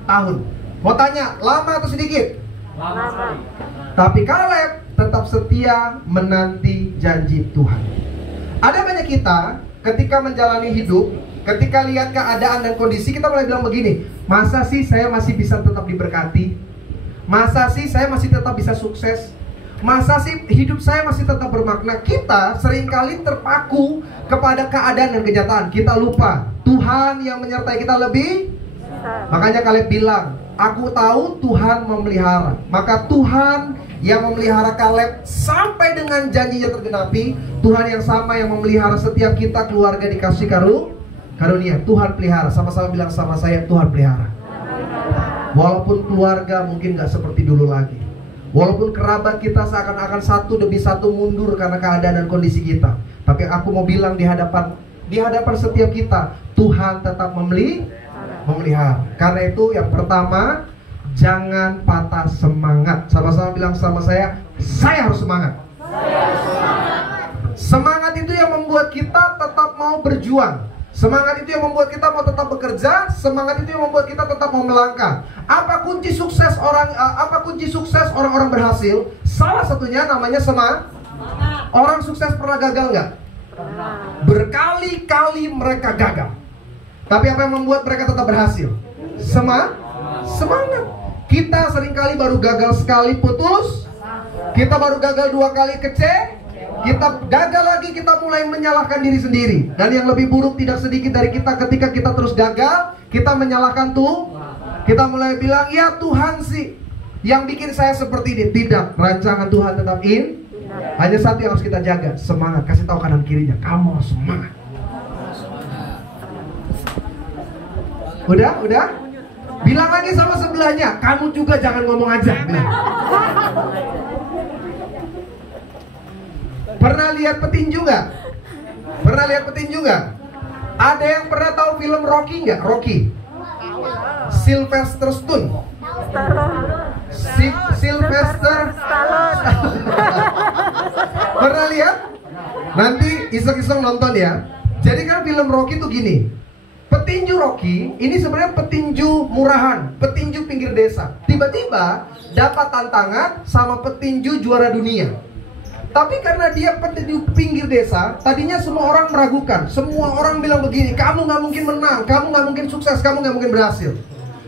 tahun. Mau tanya, lama atau sedikit? Lama. Tapi Kaleb tetap setia menanti janji Tuhan. Ada banyak kita ketika menjalani hidup, ketika lihat keadaan dan kondisi, kita mulai bilang begini, masa sih saya masih bisa tetap diberkati? Masa sih saya masih tetap bisa sukses? Masa sih hidup saya masih tetap bermakna? Kita seringkali terpaku kepada keadaan dan kenyataan. Kita lupa Tuhan yang menyertai kita lebih. Makanya Kaleb bilang, aku tahu Tuhan memelihara. Maka Tuhan yang memelihara Kaleb sampai dengan janjinya tergenapi. Tuhan yang sama yang memelihara setiap kita, keluarga dikasih karunia. Tuhan pelihara. Sama-sama bilang sama saya, Tuhan pelihara. Walaupun keluarga mungkin gak seperti dulu lagi, walaupun kerabat kita seakan-akan satu demi satu mundur karena keadaan dan kondisi kita, tapi aku mau bilang di hadapan setiap kita, Tuhan tetap memelihara. Karena itu yang pertama, jangan patah semangat. Sama-sama bilang sama saya harus semangat. Semangat itu yang membuat kita tetap mau berjuang. Semangat itu yang membuat kita mau tetap bekerja. Semangat itu yang membuat kita tetap mau melangkah. Apa kunci sukses orang-orang berhasil? Salah satunya namanya semangat. Orang sukses pernah gagal nggak? Berkali-kali mereka gagal. Tapi apa yang membuat mereka tetap berhasil? Semangat. Kita seringkali baru gagal sekali putus, kita baru gagal 2 kali kita gagal lagi, kita mulai menyalahkan diri sendiri. Dan yang lebih buruk tidak sedikit dari kita, ketika kita terus gagal, kita menyalahkan kita mulai bilang, ya Tuhan sih yang bikin saya seperti ini. Tidak, rancangan Tuhan tetap hanya satu yang harus kita jaga, semangat. Kasih tahu kanan kirinya, kamu harus semangat. Udah? Bilang lagi sama sebelahnya, kamu juga jangan ngomong aja. Pernah lihat petinju nggak? Ada yang pernah tahu film Rocky nggak? Rocky. Sylvester Stallone. Pernah lihat? Nanti iseng-iseng nonton ya. Jadi kan film Rocky tuh gini. Petinju Rocky ini sebenarnya petinju murahan, petinju pinggir desa. Tiba-tiba dapat tantangan sama petinju juara dunia. Tapi karena dia petinju pinggir desa, tadinya semua orang meragukan. Semua orang bilang begini, kamu nggak mungkin menang, kamu nggak mungkin sukses, kamu nggak mungkin berhasil.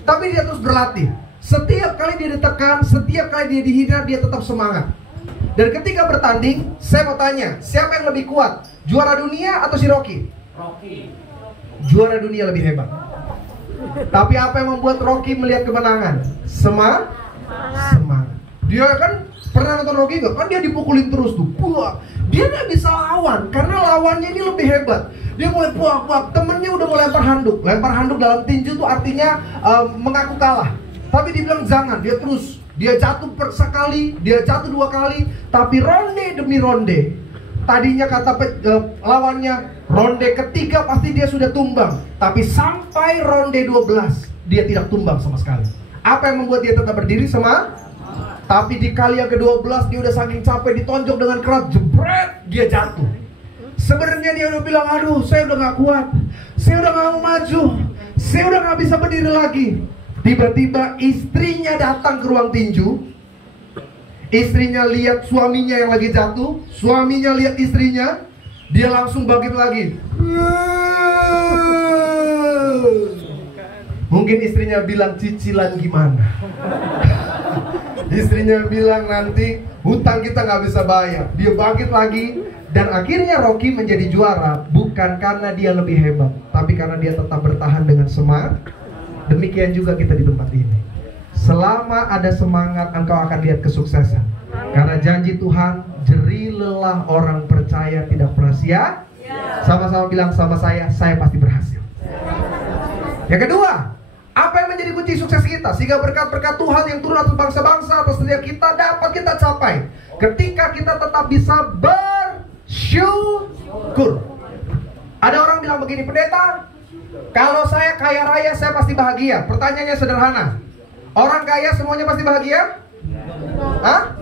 Tapi dia terus berlatih. Setiap kali dia ditekan, setiap kali dia dihina, dia tetap semangat. Dan ketika bertanding, saya mau tanya, siapa yang lebih kuat? Juara dunia atau si Rocky? Rocky. Juara dunia lebih hebat. Tapi apa yang membuat Rocky melihat kemenangan? Semangat. Dia kan pernah nonton Rocky nggak? Kan dia dipukulin terus tuh. Buah. Dia nggak bisa lawan karena lawannya ini lebih hebat. Dia mulai puak-puak. Temennya udah mau lempar handuk. Lempar handuk dalam tinju tuh artinya mengaku kalah. Tapi dia bilang jangan. Dia terus. Dia jatuh sekali, dia jatuh 2 kali. Tapi ronde demi ronde, tadinya kata lawannya, ronde ketiga pasti dia sudah tumbang. Tapi sampai ronde 12 dia tidak tumbang sama sekali. Apa yang membuat dia tetap berdiri? Tapi di kali yang ke-12 dia udah saking capek, ditonjok dengan keras, jebret, dia jatuh. Sebenarnya dia udah bilang, aduh saya udah gak kuat, saya udah gak mau maju, saya udah gak bisa berdiri lagi. Tiba-tiba istrinya datang ke ruang tinju. Istrinya lihat suaminya yang lagi jatuh, suaminya lihat istrinya, dia langsung bangkit lagi. Mungkin istrinya bilang, cicilan gimana? Istrinya bilang, nanti hutang kita nggak bisa bayar. Dia bangkit lagi. Dan akhirnya Rocky menjadi juara. Bukan karena dia lebih hebat, tapi karena dia tetap bertahan dengan semangat. Demikian juga kita di tempat ini. Selama ada semangat, engkau akan lihat kesuksesan. Karena janji Tuhan, jerih lelah orang percaya tidak pernah sia. Sama-sama bilang sama saya pasti berhasil. Yang kedua, apa yang menjadi kunci sukses kita? Sehingga berkat-berkat Tuhan yang turun atas bangsa-bangsa, atas setiap kita dapat kita capai ketika kita tetap bisa bersyukur. Ada orang bilang begini, pendeta, kalau saya kaya raya saya pasti bahagia. Pertanyaannya sederhana, orang kaya semuanya pasti bahagia? Hah?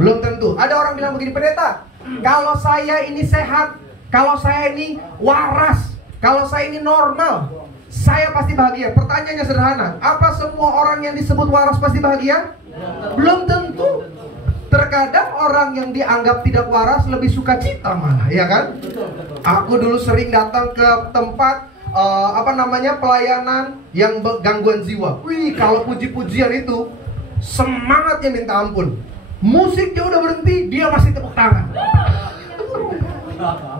Belum tentu. Ada orang bilang begini, pendeta, kalau saya ini sehat, kalau saya ini waras, kalau saya ini normal, saya pasti bahagia. Pertanyaannya sederhana, apa semua orang yang disebut waras pasti bahagia? Belum tentu. Terkadang orang yang dianggap tidak waras lebih suka cita malah, ya kan? Aku dulu sering datang ke tempat pelayanan yang gangguan jiwa. Wih, kalau puji-pujian itu semangatnya minta ampun. Musiknya udah berhenti, dia masih tepuk tangan.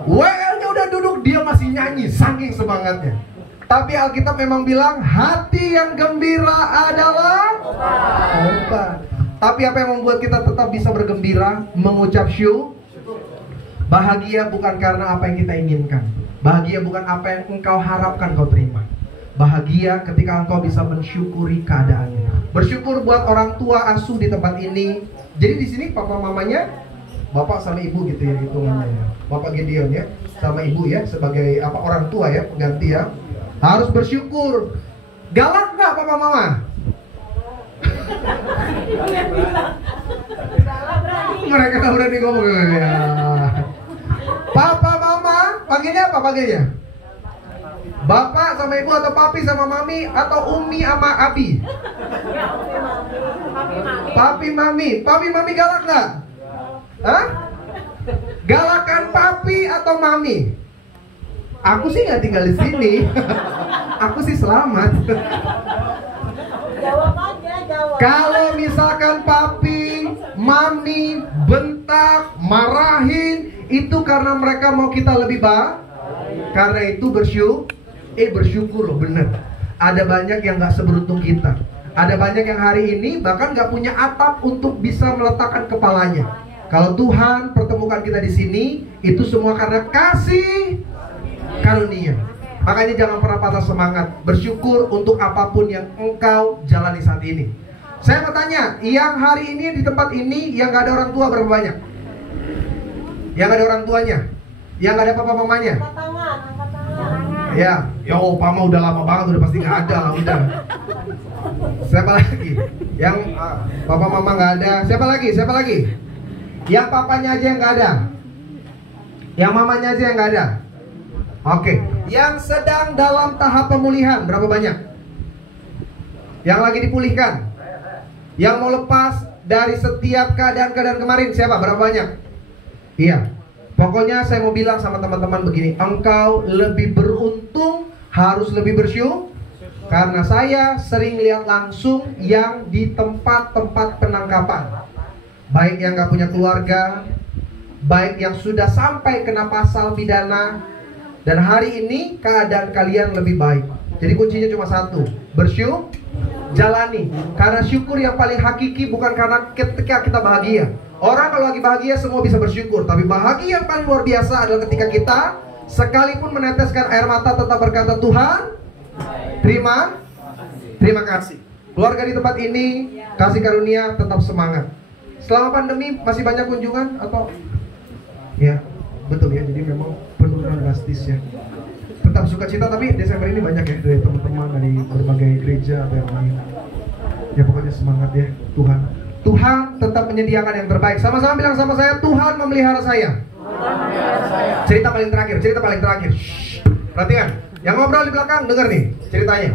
WL-nya udah duduk, dia masih nyanyi, saking semangatnya. Tapi Alkitab memang bilang, hati yang gembira adalah obat. Tapi apa yang membuat kita tetap bisa bergembira, mengucap syukur? Bahagia bukan karena apa yang kita inginkan. Bahagia bukan apa yang engkau harapkan kau terima. Bahagia ketika engkau bisa mensyukuri keadaannya. Bersyukur buat orang tua asuh di tempat ini. Jadi di sini papa mamanya, bapak sama ibu gitu ya hitungannya ya. Bapak Gideon ya, sama ibu ya, sebagai orang tua ya, pengganti ya. Harus bersyukur. Galak nggak papa mama? Mereka nggak berani ngomong ya. Papa mama, panggilnya apa panggilnya? Bapak sama ibu atau papi sama mami atau umi sama abi? Papi mami galak nggak? Hah? Galakan papi atau mami? Aku sih nggak tinggal di sini. Aku sih selamat. Jawab aja, jawab. Kalau misalkan papi, mami, bentak, marahin, itu karena mereka mau kita lebih baik. Karena itu bersyukur loh, bener. Ada banyak yang gak seberuntung kita. Ada banyak yang hari ini bahkan gak punya atap untuk bisa meletakkan kepalanya. Kalau Tuhan pertemukan kita di sini, itu semua karena kasih karunia. Makanya jangan pernah patah semangat. Bersyukur untuk apapun yang engkau jalani saat ini. Saya mau tanya, yang hari ini di tempat ini yang gak ada orang tua berapa banyak? Yang gak ada orang tuanya? Yang gak ada papa mamanya? Angkat tangan. Ya opa mah udah lama banget, udah pasti gak ada lah, udah. Siapa lagi? Yang papa mama gak ada. Siapa lagi? Yang papanya aja yang gak ada. Yang mamanya aja yang gak ada. Oke. Yang sedang dalam tahap pemulihan berapa banyak? Yang lagi dipulihkan? Yang mau lepas dari setiap keadaan-keadaan kemarin siapa? Berapa banyak? Iya. Pokoknya saya mau bilang sama teman-teman begini, engkau lebih beruntung, harus lebih bersyukur. Karena saya sering lihat langsung yang di tempat-tempat penangkapan, baik yang gak punya keluarga, baik yang sudah sampai kena pasal pidana. Dan hari ini keadaan kalian lebih baik. Jadi kuncinya cuma satu, bersyukur, jalani. Karena syukur yang paling hakiki bukan karena ketika kita bahagia. Orang kalau lagi bahagia semua bisa bersyukur. Tapi bahagia yang paling luar biasa adalah ketika kita sekalipun meneteskan air mata tetap berkata, Tuhan, terima kasih. Keluarga di tempat ini, kasih karunia, tetap semangat. Selama pandemi masih banyak kunjungan atau? Ya, betul ya. Jadi memang penurunan drastis ya. Tetap sukacita, tapi Desember ini banyak ya dari teman-teman dari berbagai gereja atau yang lain. Ya pokoknya semangat ya, Tuhan tetap menyediakan yang terbaik. Sama-sama bilang sama saya, Tuhan memelihara saya. Cerita paling terakhir. Shhh. Perhatikan, yang ngobrol di belakang denger nih ceritanya.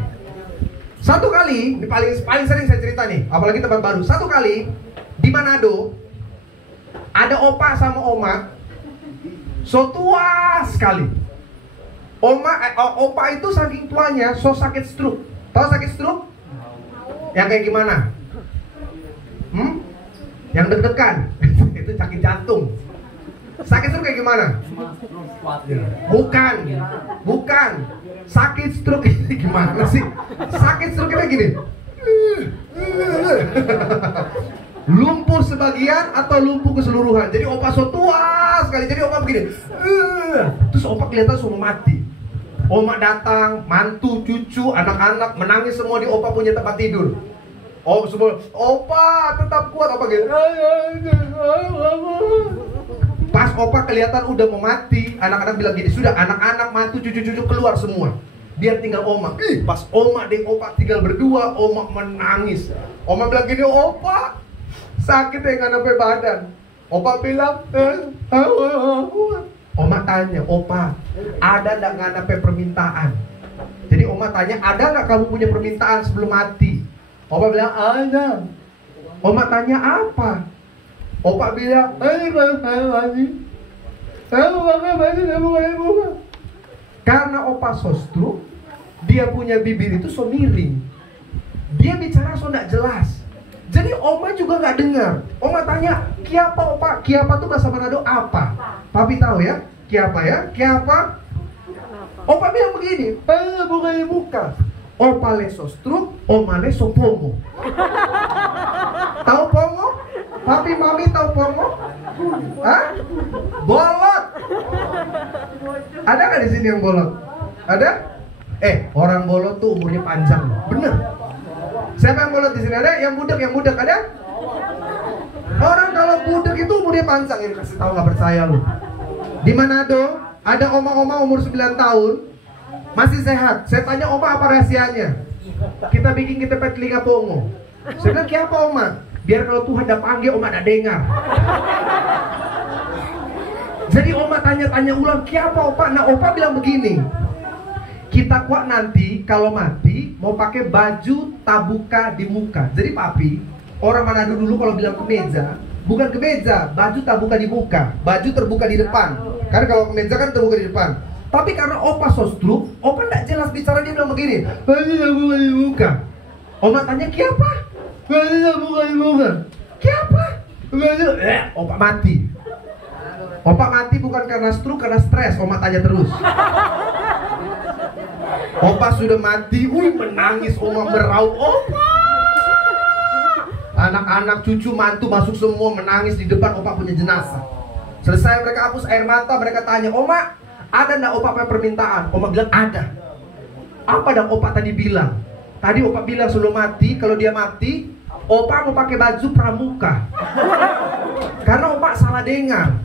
Satu kali, ini paling sering saya cerita nih, apalagi tempat baru. Satu kali di Manado ada opa sama oma, so tua sekali. Opa itu saking tuanya, so sakit stroke. Tahu sakit stroke? Yang kayak gimana? Yang deg-degan. Itu sakit jantung. Sakit stroke kayak gimana? Bukan. Sakit stroke itu gimana sih? Sakit stroke kayak gini. Lumpuh sebagian atau lumpuh keseluruhan. Jadi opa so tua sekali. Jadi opa begini. Terus opa kelihatan semua mati. Oma datang, mantu, cucu, anak-anak menangis semua di opa punya tempat tidur. Oh semua, opa tetap kuat, opa gitu. Pas opa kelihatan udah mau mati, anak-anak bilang gini, sudah anak-anak, mantu, cucu-cucu keluar semua. Biar tinggal oma. Pas oma dan opa tinggal berdua, oma menangis. Oma bilang gini, opa sakit ya nggak sampai badan. Opa bilang, oma tanya, opa ada nggak sampai permintaan? Jadi oma tanya, ada nggak kamu punya permintaan sebelum mati? Opa bilang, ada. Oma tanya apa? Opa bilang, karena opa sostru, dia punya bibir itu so miring. Dia bicara so nggak jelas. Jadi oma juga nggak dengar. Oma tanya, kiapa opa? Kiapa tuh bahasa Manado apa? Papi tahu ya? Kiapa ya? Kiapa? Opa bilang begini, bukan muka. Opa le sostru, oma le so pongo. Tahu pongo? Papi mami tahu pongo? Hah? Bolot. Ada nggak di sini yang bolot? Ada? Orang bolot tuh umurnya panjang, bener. Siapa yang bolot di sini? Ada? Yang budak ada? Orang kalau budak itu umurnya panjang. Ini kasih tahu nggak percaya lu. Di Manado ada oma-oma umur 9 tahun masih sehat. Saya tanya oma apa rahasianya? Kita bikin kita pakai telinga pongo. Saya bilang kenapa oma? Biar kalau Tuhan ada panggil oma ada dengar. Jadi oma tanya-tanya ulang, kenapa opa? Nah opa bilang begini, kita kuat nanti kalau mati mau pakai baju tabuka di muka. Jadi papi, orang Manado dulu kalau bilang kemeja, bukan kemeja, baju tabuka di muka, baju terbuka di depan. Karena kalau kemeja kan terbuka di depan. Tapi karena opa sostru, opa tidak jelas bicara, dia bilang begini, baju tabuka di muka. Oma tanya, "Kiapa?" Bukan. "Kiapa?" Opa mati. Opa mati bukan karena stroke, karena stres. Oma tanya terus. Opa sudah mati, menangis. Oma meraup, "Opa!" Anak-anak, cucu, mantu masuk semua menangis di depan opa punya jenazah. Selesai mereka hapus air mata, mereka tanya, "Oma, ada enggak opa permintaan?" Oma bilang, "Ada." "Apa dong opa tadi bilang?" "Tadi opa bilang sebelum mati, kalau dia mati, opa mau pakai baju pramuka." Karena opa salah dengar.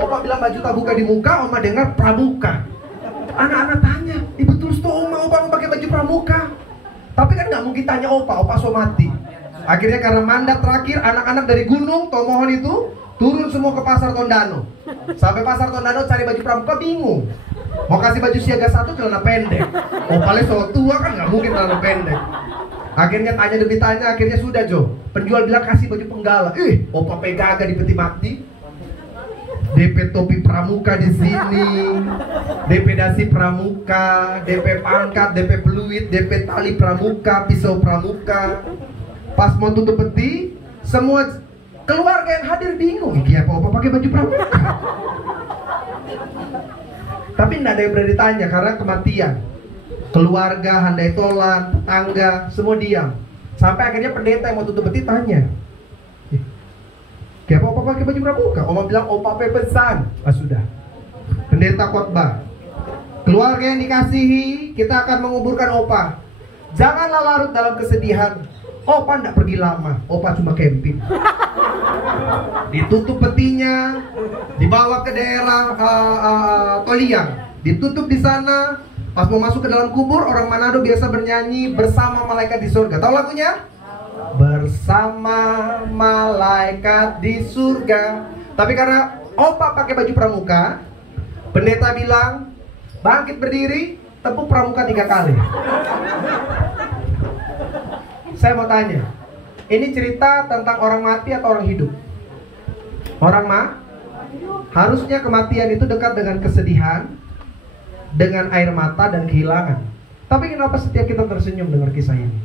Opa bilang baju pramuka di muka, oma dengar pramuka. Anak-anak tanya, "Betul tuh oma, opa mau pakai baju pramuka." Tapi kan nggak mungkin tanya opa so mati. Akhirnya karena mandat terakhir, anak-anak dari Gunung Tomohon itu turun semua ke Pasar Tondano. Sampai Pasar Tondano cari baju pramuka, bingung. Mau kasih baju siaga 1 celana pendek. Opalnya so tua kan nggak mungkin celana pendek. Akhirnya tanya demi tanya, akhirnya sudah Jo. Penjual bilang kasih baju penggala. Opa pegaga di peti mati. DP topi pramuka di sini, DP dasi pramuka, DP pangkat, DP peluit, DP tali pramuka, pisau pramuka. Pas mau tutup peti, semua keluarga yang hadir bingung. Iya, apa pakai baju pramuka? Tapi tidak ada yang berani tanya karena kematian. Keluarga, handai tolan, tetangga, semua diam. Sampai akhirnya pendeta yang mau tutup peti tanya, "Kayak apa pakai baju pramuka?" Oma bilang, "Opa pesan." Sudah. Pendeta khotbah. "Keluarga yang dikasihi, kita akan menguburkan opa. Janganlah larut dalam kesedihan. Opa tidak pergi lama, opa cuma camping." Ditutup petinya, dibawa ke daerah Toliang, ditutup di sana. Pas mau masuk ke dalam kubur, orang Manado biasa bernyanyi Bersama Malaikat di Surga. Tahu lagunya? Bersama malaikat di surga. Tapi karena opa pakai baju pramuka, pendeta bilang, "Bangkit berdiri, tepuk pramuka 3 kali." Saya mau tanya, ini cerita tentang orang mati atau orang hidup? Orang harusnya kematian itu dekat dengan kesedihan, dengan air mata dan kehilangan. Tapi kenapa setiap kita tersenyum dengar kisah ini?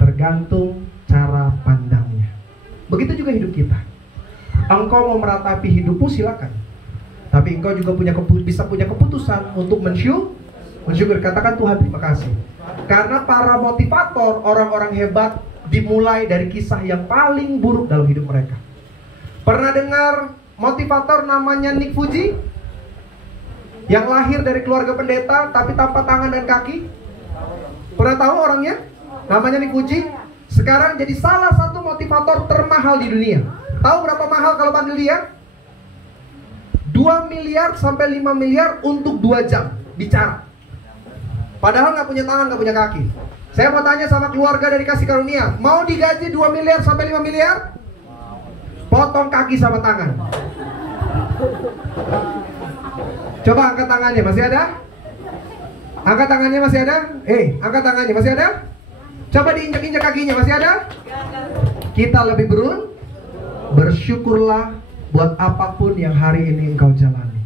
Tergantung cara pandangnya. Begitu juga hidup kita. Engkau mau meratapi hidupmu, silakan. Tapi engkau juga bisa punya keputusan untuk mensyukur. Katakan, "Tuhan terima kasih." Karena para motivator, orang-orang hebat dimulai dari kisah yang paling buruk dalam hidup mereka. Pernah dengar motivator namanya Nick Fuji? Yang lahir dari keluarga pendeta tapi tanpa tangan dan kaki? Pernah tahu orangnya? Namanya Nick Fuji. Sekarang jadi salah satu motivator termahal di dunia. Tahu berapa mahal kalau panggil dia? 2 miliar sampai 5 miliar untuk 2 jam bicara. Padahal nggak punya tangan, nggak punya kaki. Saya mau tanya sama keluarga dari Kasih Karunia, mau digaji 2 miliar sampai 5 miliar? Potong kaki sama tangan. Coba angkat tangannya, masih ada? Angkat tangannya, masih ada? Angkat tangannya, masih ada? Coba diinjak-injak kakinya, masih ada? Kita lebih bersyukurlah buat apapun yang hari ini engkau jalani.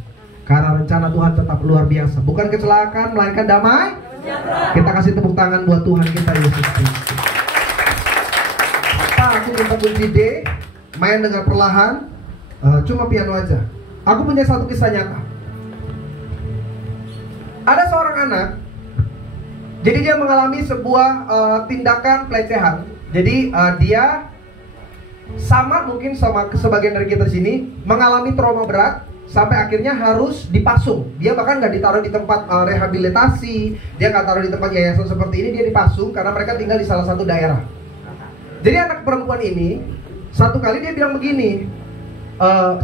Karena rencana Tuhan tetap luar biasa. Bukan kecelakaan, melainkan damai. Kita kasih tepuk tangan buat Tuhan kita, Yesus Kristus. Pak, aku minta kunci D, main dengan perlahan, cuma piano aja. Aku punya satu kisah nyata. Ada seorang anak, jadi dia mengalami sebuah tindakan pelecehan. Jadi dia mungkin sama sebagian dari kita di sini mengalami trauma berat. Sampai akhirnya harus dipasung. Dia bahkan nggak ditaruh di tempat rehabilitasi, dia nggak taruh di tempat yayasan seperti ini, dia dipasung karena mereka tinggal di salah satu daerah. Jadi anak perempuan ini, satu kali dia bilang begini,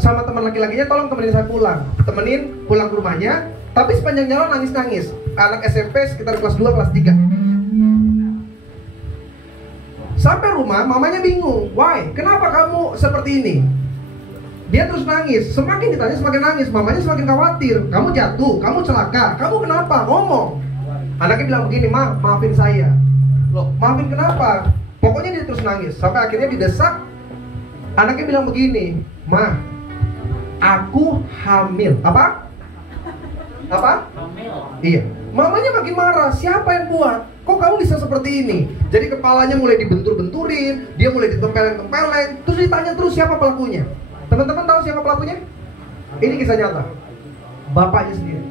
sama teman laki-lakinya, "Tolong temenin saya pulang." Temenin pulang ke rumahnya, tapi sepanjang jalan nangis-nangis. Anak SMP sekitar kelas 2, kelas 3. Sampai rumah, mamanya bingung, "Why? Kenapa kamu seperti ini?" Dia terus nangis, semakin ditanya semakin nangis. Mamanya semakin khawatir, "Kamu jatuh, kamu celaka, kamu kenapa? Ngomong." Anaknya bilang begini, "Maafin saya." "Loh, maafin kenapa?" Pokoknya dia terus nangis, sampai akhirnya didesak. Anaknya bilang begini, "Ma, aku hamil." Apa? Iya. Mamanya makin marah, "Siapa yang buat?" kok kamu bisa seperti ini? Jadi kepalanya mulai dibentur-benturin, dia mulai ditempeleng-tempeleng. Terus ditanya terus siapa pelakunya. Teman-teman tahu siapa pelakunya? Ini kisah nyata. Bapaknya sendiri.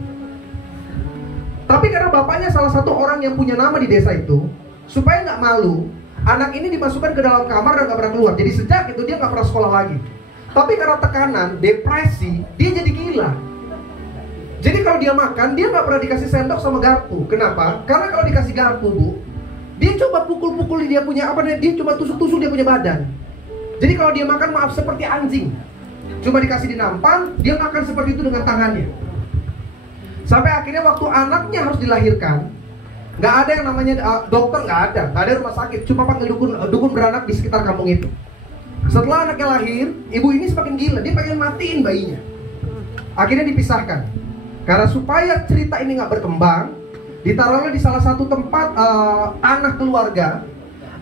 Tapi karena bapaknya salah satu orang yang punya nama di desa itu, supaya nggak malu, anak ini dimasukkan ke dalam kamar dan nggak pernah keluar. Jadi sejak itu dia nggak pernah sekolah lagi. Tapi karena tekanan, depresi, dia jadi gila. Jadi kalau dia makan, dia nggak pernah dikasih sendok sama garpu. Kenapa? Karena kalau dikasih garpu, Bu, dia coba pukul-pukul dia punya apa? Dia coba tusuk-tusuk dia punya badan. Jadi kalau dia makan, maaf, seperti anjing. Cuma dikasih di nampan, dia makan seperti itu dengan tangannya. Sampai akhirnya waktu anaknya harus dilahirkan, nggak ada yang namanya dokter, nggak ada rumah sakit, cuma panggil dukun beranak di sekitar kampung itu. Setelah anaknya lahir, ibu ini semakin gila, dia pengen matiin bayinya. Akhirnya dipisahkan. Karena supaya cerita ini nggak berkembang, ditaruhnya di salah satu tempat tanah keluarga.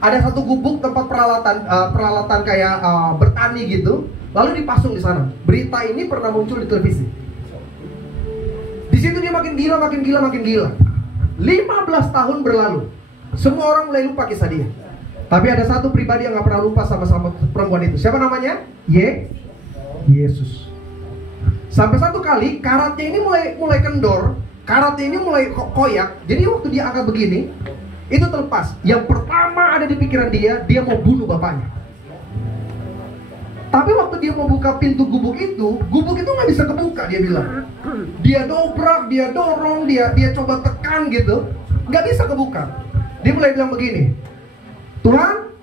Ada satu gubuk tempat peralatan kayak bertani gitu, lalu dipasung di sana. Berita ini pernah muncul di televisi. Di situ dia makin gila. 15 tahun berlalu, semua orang mulai lupa kisah dia. Tapi ada satu pribadi yang nggak pernah lupa sama perempuan itu. Siapa namanya? Yesus. Sampai satu kali karatnya ini mulai kendor, karatnya ini mulai koyak. Jadi waktu dia angkat begini, itu terlepas. Yang pertama ada di pikiran dia mau bunuh bapaknya. Tapi waktu dia mau buka pintu gubuk itu nggak bisa kebuka, dia bilang. Dia dobrak, dia dorong, dia coba tekan gitu, nggak bisa kebuka. Dia mulai bilang begini, Tuhan,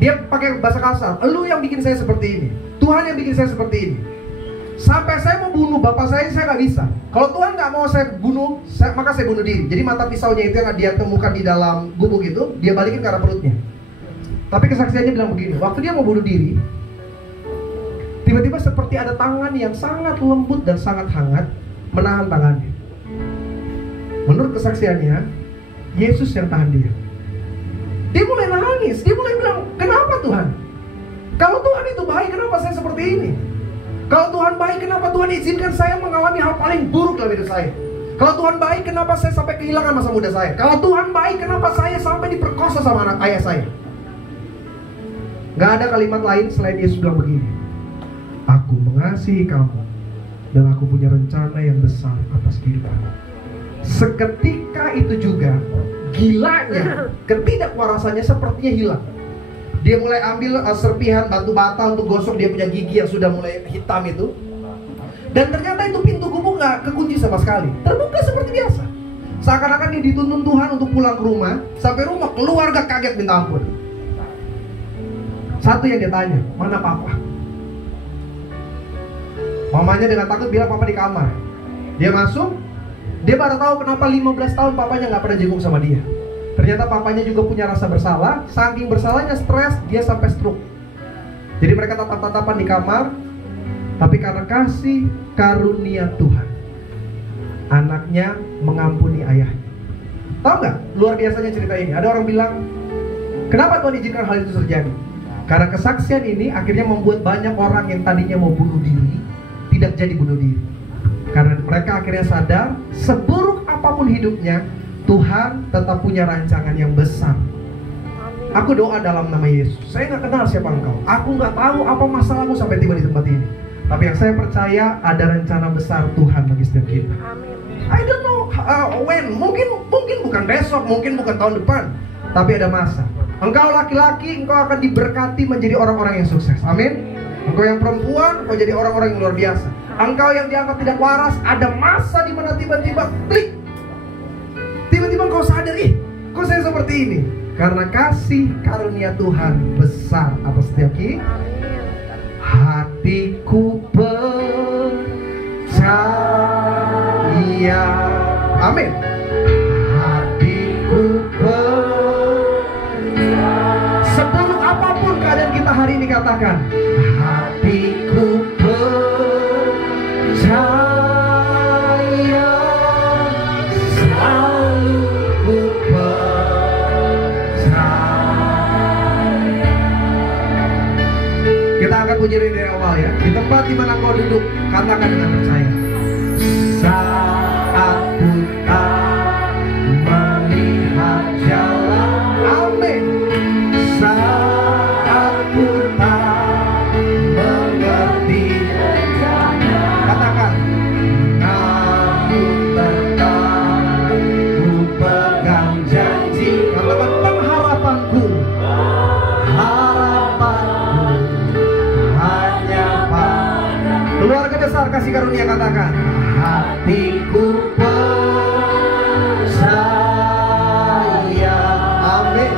dia pakai bahasa kasar, Elu yang bikin saya seperti ini, Tuhan yang bikin saya seperti ini. Sampai saya mau bunuh bapak saya nggak bisa. Kalau Tuhan nggak mau saya bunuh, maka saya bunuh diri. Jadi mata pisaunya itu yang dia temukan di dalam gubuk itu, dia balikin ke arah perutnya. Tapi kesaksiannya bilang begini, waktu dia mau bunuh diri, tiba-tiba seperti ada tangan yang sangat lembut dan sangat hangat menahan tangannya. Menurut kesaksiannya, Yesus yang tahan dia. Dia mulai nangis, dia mulai bilang, kenapa Tuhan? Kalau Tuhan itu baik, kenapa saya seperti ini? Kalau Tuhan baik, kenapa Tuhan izinkan saya mengalami hal paling buruk dalam hidup saya? Kalau Tuhan baik, kenapa saya sampai kehilangan masa muda saya? Kalau Tuhan baik, kenapa saya sampai diperkosa sama anak ayah saya? Gak ada kalimat lain selain Yesus bilang begini, aku mengasihi kamu dan aku punya rencana yang besar atas kehidupanmu. Seketika itu juga gilanya, ketidakwarasannya sepertinya hilang. Dia mulai ambil serpihan batu bata untuk gosok dia punya gigi yang sudah mulai hitam itu. Dan ternyata itu pintu gubuk gak kekunci sama sekali, terbuka seperti biasa. Seakan-akan dia dituntun Tuhan untuk pulang ke rumah. Sampai rumah keluarga kaget minta ampun. Satu yang dia tanya, mana papa? Mamanya dengan takut bilang papa di kamar. Dia masuk, dia baru tahu kenapa 15 tahun papanya gak pernah jenguk sama dia. Ternyata papanya juga punya rasa bersalah. Saking bersalahnya stres, dia sampai stroke. Jadi mereka tatap-tatapan di kamar. Tapi karena kasih karunia Tuhan, anaknya mengampuni ayahnya. Tahu gak? Luar biasanya cerita ini. Ada orang bilang, kenapa Tuhan izinkan hal itu terjadi? Karena kesaksian ini akhirnya membuat banyak orang yang tadinya mau bunuh diri tidak jadi bunuh diri. Karena mereka akhirnya sadar, seburuk apapun hidupnya, Tuhan tetap punya rancangan yang besar. Aku doa dalam nama Yesus. Saya gak kenal siapa engkau, aku gak tahu apa masalahmu sampai tiba di tempat ini. Tapi yang saya percaya ada rencana besar Tuhan bagi setiap kita. I don't know when, mungkin bukan besok, mungkin bukan tahun depan, tapi ada masa. Engkau laki-laki, engkau akan diberkati menjadi orang-orang yang sukses. Amin. Engkau yang perempuan, engkau jadi orang-orang yang luar biasa. Engkau yang dianggap tidak waras, ada masa di mana tiba-tiba klik. Tiba-tiba engkau sadar, kok saya seperti ini? Karena kasih karunia Tuhan besar atas setiap kita. Hatiku percaya. Amin. Hatiku percaya. Seburuk apapun keadaan kita hari ini, katakan, hatiku percaya. Selalu ku percaya. Kita angkat pujian dari awal ya. Di tempat di mana kau duduk, katakan dengan percaya. Saat ku tak kasih karunia, katakan hatiku percaya. Amin.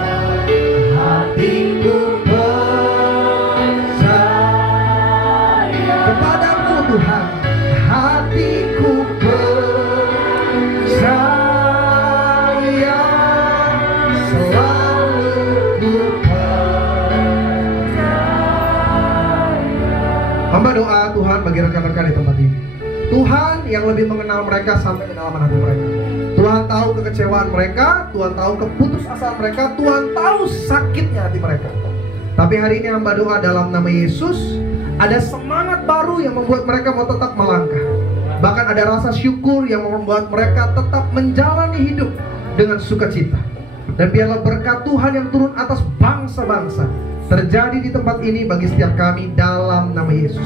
Hatiku percaya kepadamu Tuhan. Hatiku percaya selalu ku percaya. Hamba doa Tuhan bagi rekan-rekan di tempat ini. Tuhan yang lebih mengenal mereka sampai kedalaman hati mereka. Tuhan tahu kekecewaan mereka, Tuhan tahu keputusasaan mereka, Tuhan tahu sakitnya hati mereka. Tapi hari ini hamba doa dalam nama Yesus, ada semangat baru yang membuat mereka mau tetap melangkah. Bahkan ada rasa syukur yang membuat mereka tetap menjalani hidup dengan sukacita. Dan biarlah berkat Tuhan yang turun atas bangsa-bangsa terjadi di tempat ini bagi setiap kami dalam nama Yesus.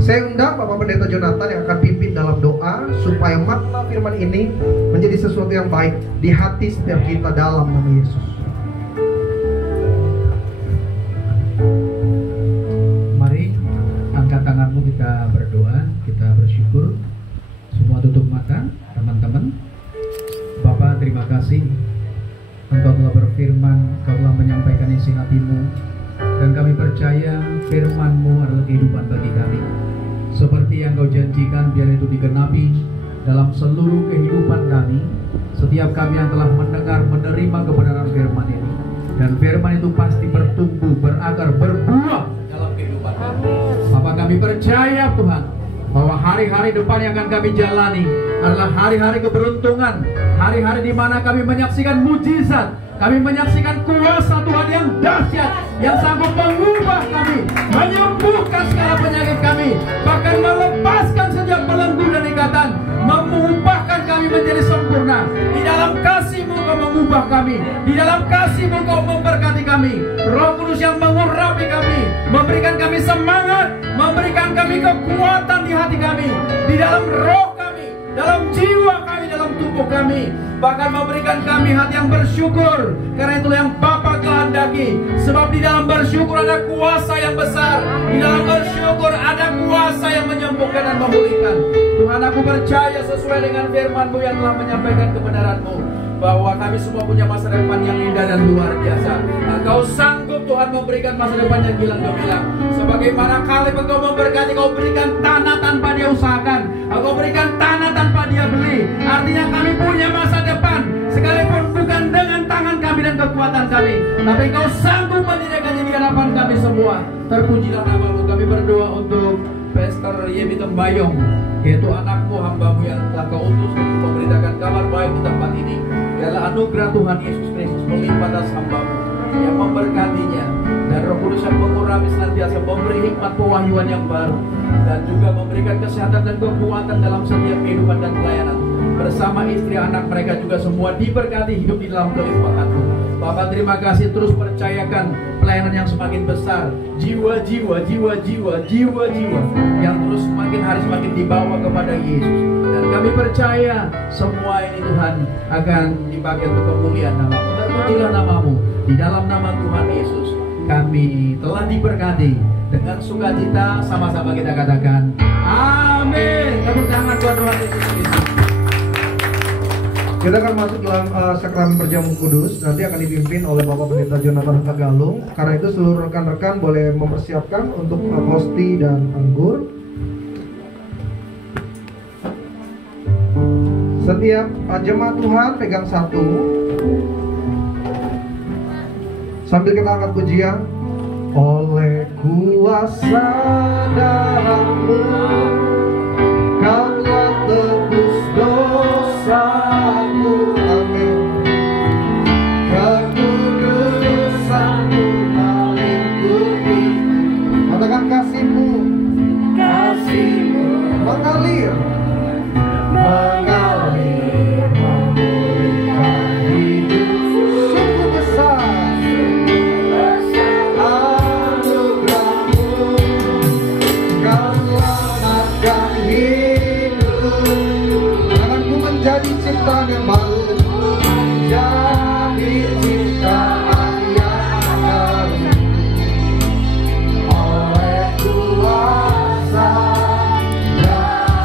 Saya undang Bapak Pendeta Jonathan yang akan pimpin dalam doa supaya makna firman ini menjadi sesuatu yang baik di hati setiap kita dalam nama Yesus. Mari angkat tanganmu, kita berdoa, kita bersyukur. Semua tutup mata, teman-teman. Bapa, terima kasih Engkau telah berfirman, Engkau telah menyampaikan isi hatimu, dan kami percaya firman-Mu adalah kehidupan bagi kami. Seperti yang Kau janjikan, biar itu digenapi dalam seluruh kehidupan kami. Setiap kami yang telah mendengar, menerima kebenaran firman ini, dan firman itu pasti bertumbuh, berakar, berbuah dalam kehidupan kami. Bapak, kami percaya Tuhan bahwa hari-hari depan yang akan kami jalani adalah hari-hari keberuntungan, hari-hari di mana kami menyaksikan mujizat, kami menyaksikan kuasa Tuhan yang dahsyat, yang sanggup mengubah kami, menyembuhkan segala penyakit kami, bahkan melepaskan setiap belenggu dan ikatan, mengubahkan kami menjadi sempurna. Di dalam kasih-Mu Kau mengubah kami, di dalam kasih-Mu Kau memberkati kami. Roh Kudus yang mengurapi kami, memberikan kami semangat, memberikan kami kekuatan di hati kami, di dalam roh kami, dalam jiwa kami, dalam tubuh kami, bahkan memberikan kami hati yang bersyukur. Karena itulah yang Bapa kehendaki. Sebab di dalam bersyukur ada kuasa yang besar, di dalam bersyukur ada kuasa yang menyembuhkan dan memulihkan. Tuhan, aku percaya sesuai dengan firman-Mu yang telah menyampaikan kebenaran-Mu, bahwa kami semua punya masa depan yang indah dan luar biasa. Engkau sanggup Tuhan memberikan masa depan yang gilang gemilang. Sebagaimana kali Engkau memberkati, Kau berikan tanah tanpa dia usahakan, Engkau berikan tanah tanpa dia beli. Artinya kami punya masa depan, sekalipun bukan dengan tangan kami dan kekuatan kami, tapi Engkau sanggup menyediakannya di hadapan kami semua. Terpujilah nama-Mu. Kami berdoa untuk Pastor Yemi Tembayong, yaitu anakmu, hamba-Mu yang telah Kau utus untuk memberitakan kabar baik di tempat ini. Biarlah anugerah Tuhan Yesus Kristus melimpah atas hamba-Mu yang memberkatinya, dan Roh Kudus yang mengurapi senantiasa, memberi hikmat pewahyuan yang baru, dan juga memberikan kesehatan dan kekuatan dalam setiap kehidupan dan pelayanan. Bersama istri anak mereka juga semua diberkati, hidup di dalam kelimpahan-Mu. Bapak, terima kasih, terus percayakan pelayanan yang semakin besar, jiwa-jiwa yang terus semakin hari semakin dibawa kepada Yesus. Dan kami percaya semua ini Tuhan akan dipakai untuk kemuliaan nama-Mu. Terpujilah nama-Mu. Di dalam nama Tuhan Yesus kami telah diberkati. Dengan sukacita sama-sama kita katakan amin. Tepuk tangan buat Tuhan Yesus Kristus. Kita akan masuk dalam sakramen perjamuan kudus. Nanti akan dipimpin oleh Bapak Pendeta Jonathan Tagalung. Karena itu seluruh rekan-rekan boleh mempersiapkan untuk hosti dan anggur. Setiap jemaat Tuhan pegang satu, sambil kita angkat pujian. Oleh kuasa darah-Mu Kau telah tebus dosaku, amin. Kekudusan-Mu meliputi. Katakan kasih-Mu, kasih-Mu mengalir, mengalir, memulihkan hidup. Sungguh besar anugerah-Mu, Kau selamatkan hidup. Tanganku menjadi ciptaan yang baru, menjadi ciptaan yang baru. Oleh kuasa darah-Mu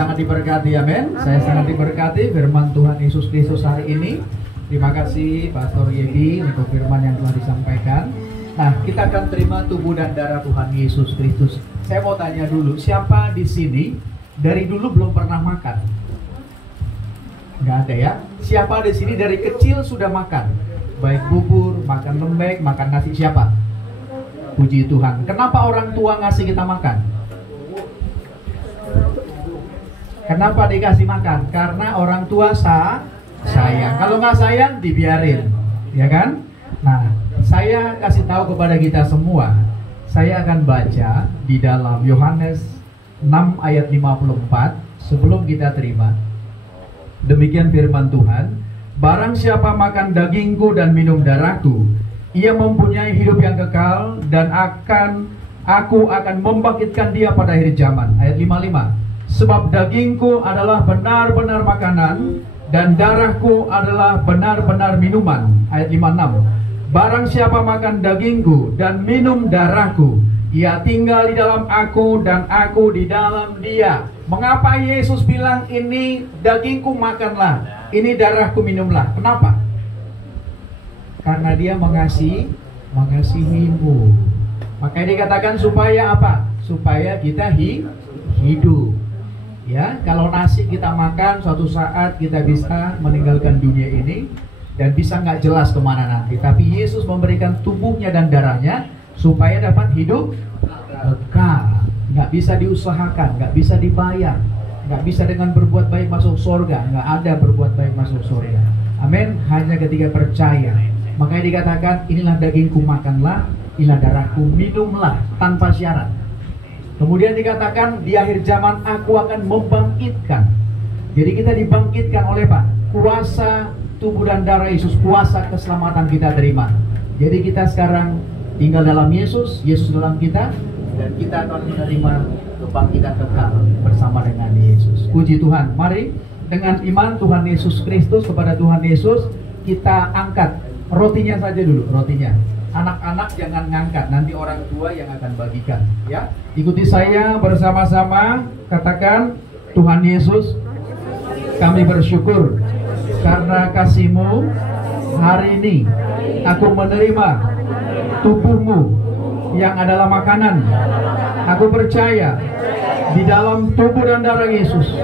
sangat diberkati, amin. Saya sangat diberkati firman Tuhan Yesus Kristus hari ini. Terima kasih Pastor Yedi untuk firman yang telah disampaikan. Nah, kita akan terima tubuh dan darah Tuhan Yesus Kristus. Saya mau tanya dulu, siapa di sini dari dulu belum pernah makan? Nggak ada ya? Siapa di sini dari kecil sudah makan? Baik bubur, makan lembek, makan nasi, siapa? Puji Tuhan. Kenapa orang tua ngasih kita makan? Kenapa dikasih makan? Karena orang tua sayang. Kalau nggak sayang, dibiarin, ya kan? Nah, saya kasih tahu kepada kita semua. Saya akan baca di dalam Yohanes 6 ayat 54 sebelum kita terima. Demikian firman Tuhan. Barang siapa makan dagingku dan minum darahku, ia mempunyai hidup yang kekal, dan aku akan membangkitkan dia pada akhir zaman. Ayat 55. Sebab dagingku adalah benar-benar makanan, dan darahku adalah benar-benar minuman. Ayat 56. Barang siapa makan dagingku dan minum darahku, ia tinggal di dalam aku dan aku di dalam dia. Mengapa Yesus bilang ini dagingku makanlah, ini darahku minumlah? Kenapa? Karena dia mengasihimu. Makanya dikatakan supaya apa? Supaya kita hidup. Ya, kalau nasi kita makan, suatu saat kita bisa meninggalkan dunia ini dan bisa nggak jelas kemana nanti. Tapi Yesus memberikan tubuhnya dan darahnya supaya dapat hidup kekal. Nggak bisa diusahakan, nggak bisa dibayar, nggak bisa dengan berbuat baik masuk surga. Nggak ada berbuat baik masuk surga. Amin. Hanya ketika percaya. Makanya dikatakan inilah dagingku makanlah, inilah darahku minumlah, tanpa syarat. Kemudian dikatakan di akhir zaman aku akan membangkitkan. Jadi kita dibangkitkan oleh Pak, kuasa tubuh dan darah Yesus, kuasa keselamatan kita terima. Jadi kita sekarang tinggal dalam Yesus, Yesus dalam kita, dan kita akan menerima kebangkitan kekal bersama dengan Yesus. Puji Tuhan. Mari dengan iman Tuhan Yesus Kristus kepada Tuhan Yesus, kita angkat rotinya saja dulu, rotinya. Anak-anak jangan ngangkat, nanti orang tua yang akan bagikan, ya. Ikuti saya bersama-sama, katakan, Tuhan Yesus, kami bersyukur karena kasih-Mu. Hari ini aku menerima tubuh-Mu yang adalah makanan. Aku percaya di dalam tubuh dan darah Yesus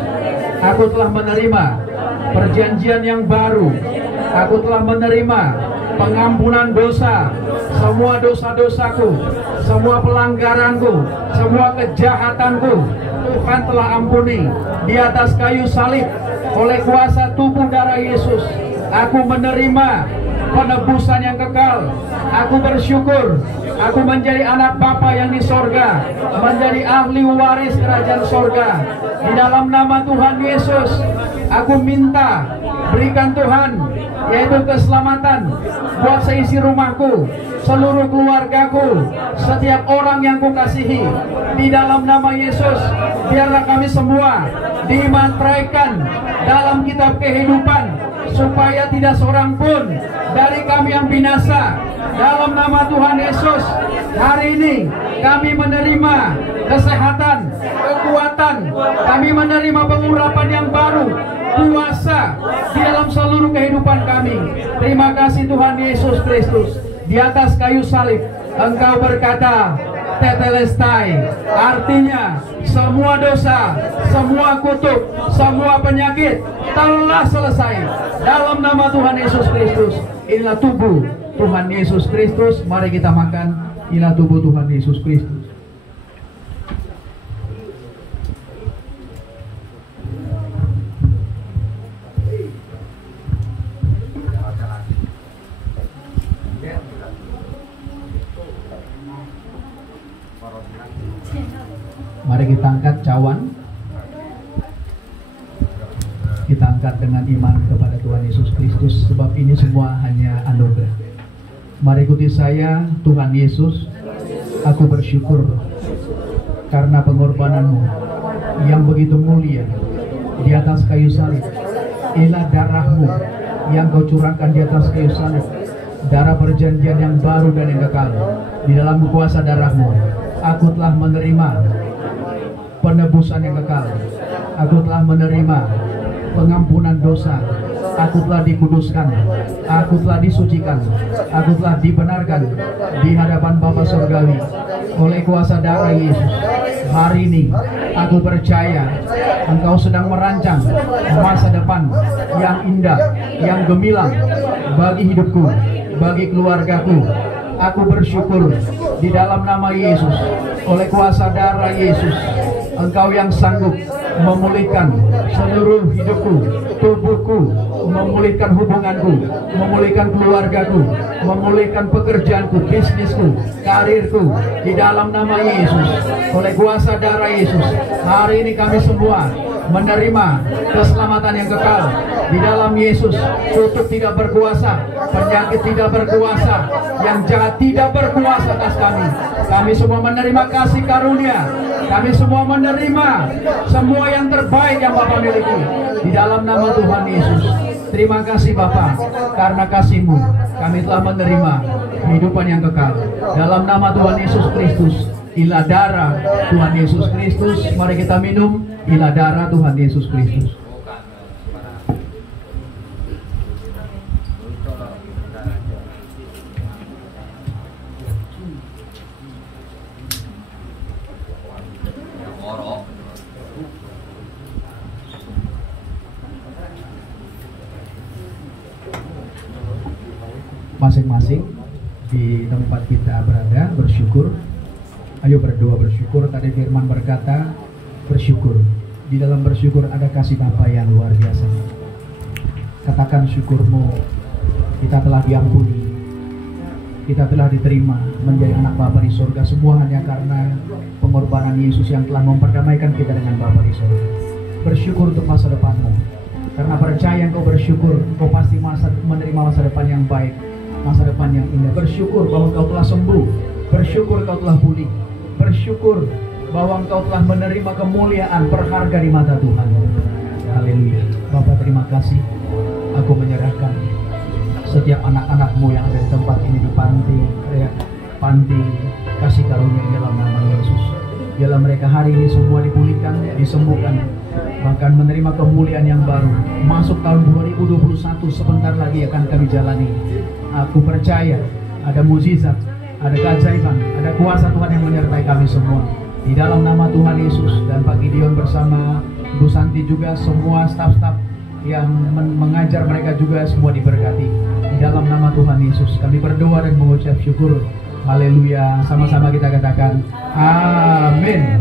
aku telah menerima perjanjian yang baru. Aku telah menerima pengampunan dosa, semua dosa-dosaku, semua pelanggaranku, semua kejahatanku Tuhan telah ampuni di atas kayu salib oleh kuasa tubuh darah Yesus. Aku menerima penebusan yang kekal. Aku bersyukur aku menjadi anak Bapa yang di sorga, menjadi ahli waris kerajaan sorga. Di dalam nama Tuhan Yesus aku minta berikan Tuhan, yaitu keselamatan buat seisi rumahku, seluruh keluargaku, setiap orang yang kukasihi. Di dalam nama Yesus, biarlah kami semua dimateraikan dalam kitab kehidupan, supaya tidak seorang pun dari kami yang binasa. Dalam nama Tuhan Yesus, hari ini kami menerima kesehatan, kekuatan, kami menerima pengurapan yang baru, kuasa di dalam seluruh kehidupan kami. Terima kasih Tuhan Yesus Kristus. Di atas kayu salib Engkau berkata tetelestai, artinya semua dosa, semua kutuk, semua penyakit telah selesai. Dalam nama Tuhan Yesus Kristus, inilah tubuh Tuhan Yesus Kristus. Mari kita makan. Inilah tubuh Tuhan Yesus Kristus. Mari kita angkat cawan. Kita angkat dengan iman kepada Tuhan Yesus Kristus, sebab ini semua hanya anugerah. Mari ikuti saya. Tuhan Yesus, aku bersyukur karena pengorbanan-Mu yang begitu mulia di atas kayu salib. Inilah darah-Mu yang Kau curahkan di atas kayu salib, darah perjanjian yang baru dan yang kekal. Di dalam kuasa darah-Mu aku telah menerima penebusan yang kekal. Aku telah menerima pengampunan dosa. Aku telah dikuduskan, aku telah disucikan, aku telah dibenarkan di hadapan Bapa Surgawi oleh kuasa darah Yesus. Hari ini aku percaya Engkau sedang merancang masa depan yang indah, yang gemilang bagi hidupku, bagi keluargaku. Aku bersyukur di dalam nama Yesus, oleh kuasa darah Yesus, Engkau yang sanggup memulihkan seluruh hidupku, tubuhku, memulihkan hubunganku, memulihkan keluargaku, memulihkan pekerjaanku, bisnisku, karirku, di dalam nama Yesus, oleh kuasa darah Yesus. Hari ini kami semua menerima keselamatan yang kekal di dalam Yesus. Kutuk tidak berkuasa, penyakit tidak berkuasa, yang jahat tidak berkuasa atas kami. Kami semua menerima kasih karunia, kami semua menerima semua yang terbaik yang Bapa miliki di dalam nama Tuhan Yesus. Terima kasih Bapa, karena kasih-Mu kami telah menerima kehidupan yang kekal dalam nama Tuhan Yesus Kristus. Inilah darah Tuhan Yesus Kristus. Mari kita minum. Inilah darah Tuhan Yesus Kristus. Masing-masing di tempat kita berada bersyukur. Ayo berdoa bersyukur. Tadi firman berkata bersyukur. Di dalam bersyukur ada kasih Bapa yang luar biasa. Katakan syukurmu. Kita telah diampuni, kita telah diterima menjadi anak Bapa di surga. Semua hanya karena pengorbanan Yesus yang telah memperdamaikan kita dengan Bapa di surga. Bersyukur untuk masa depanmu. Karena percaya engkau bersyukur, engkau pasti menerima masa depan yang baik, masa depan yang indah. Bersyukur bahwa engkau telah sembuh, bersyukur engkau telah pulih, bersyukur bahwa engkau telah menerima kemuliaan berharga di mata Tuhan. Haleluya. Bapa, terima kasih. Aku menyerahkan setiap anak-anak-Mu yang ada di tempat ini, di panti kasih karunia dalam nama Yesus. Biarlah mereka hari ini semua dipulihkan, disembuhkan, bahkan menerima kemuliaan yang baru. Masuk tahun 2021 sebentar lagi akan kami jalani. Aku percaya ada mukjizat, ada keajaiban, ada kuasa Tuhan yang menyertai kami semua. Di dalam nama Tuhan Yesus. Dan Pak Gideon bersama Bu Santi juga, semua staf-staf yang mengajar mereka juga semua diberkati. Di dalam nama Tuhan Yesus kami berdoa dan mengucap syukur. Haleluya. Sama-sama kita katakan amin.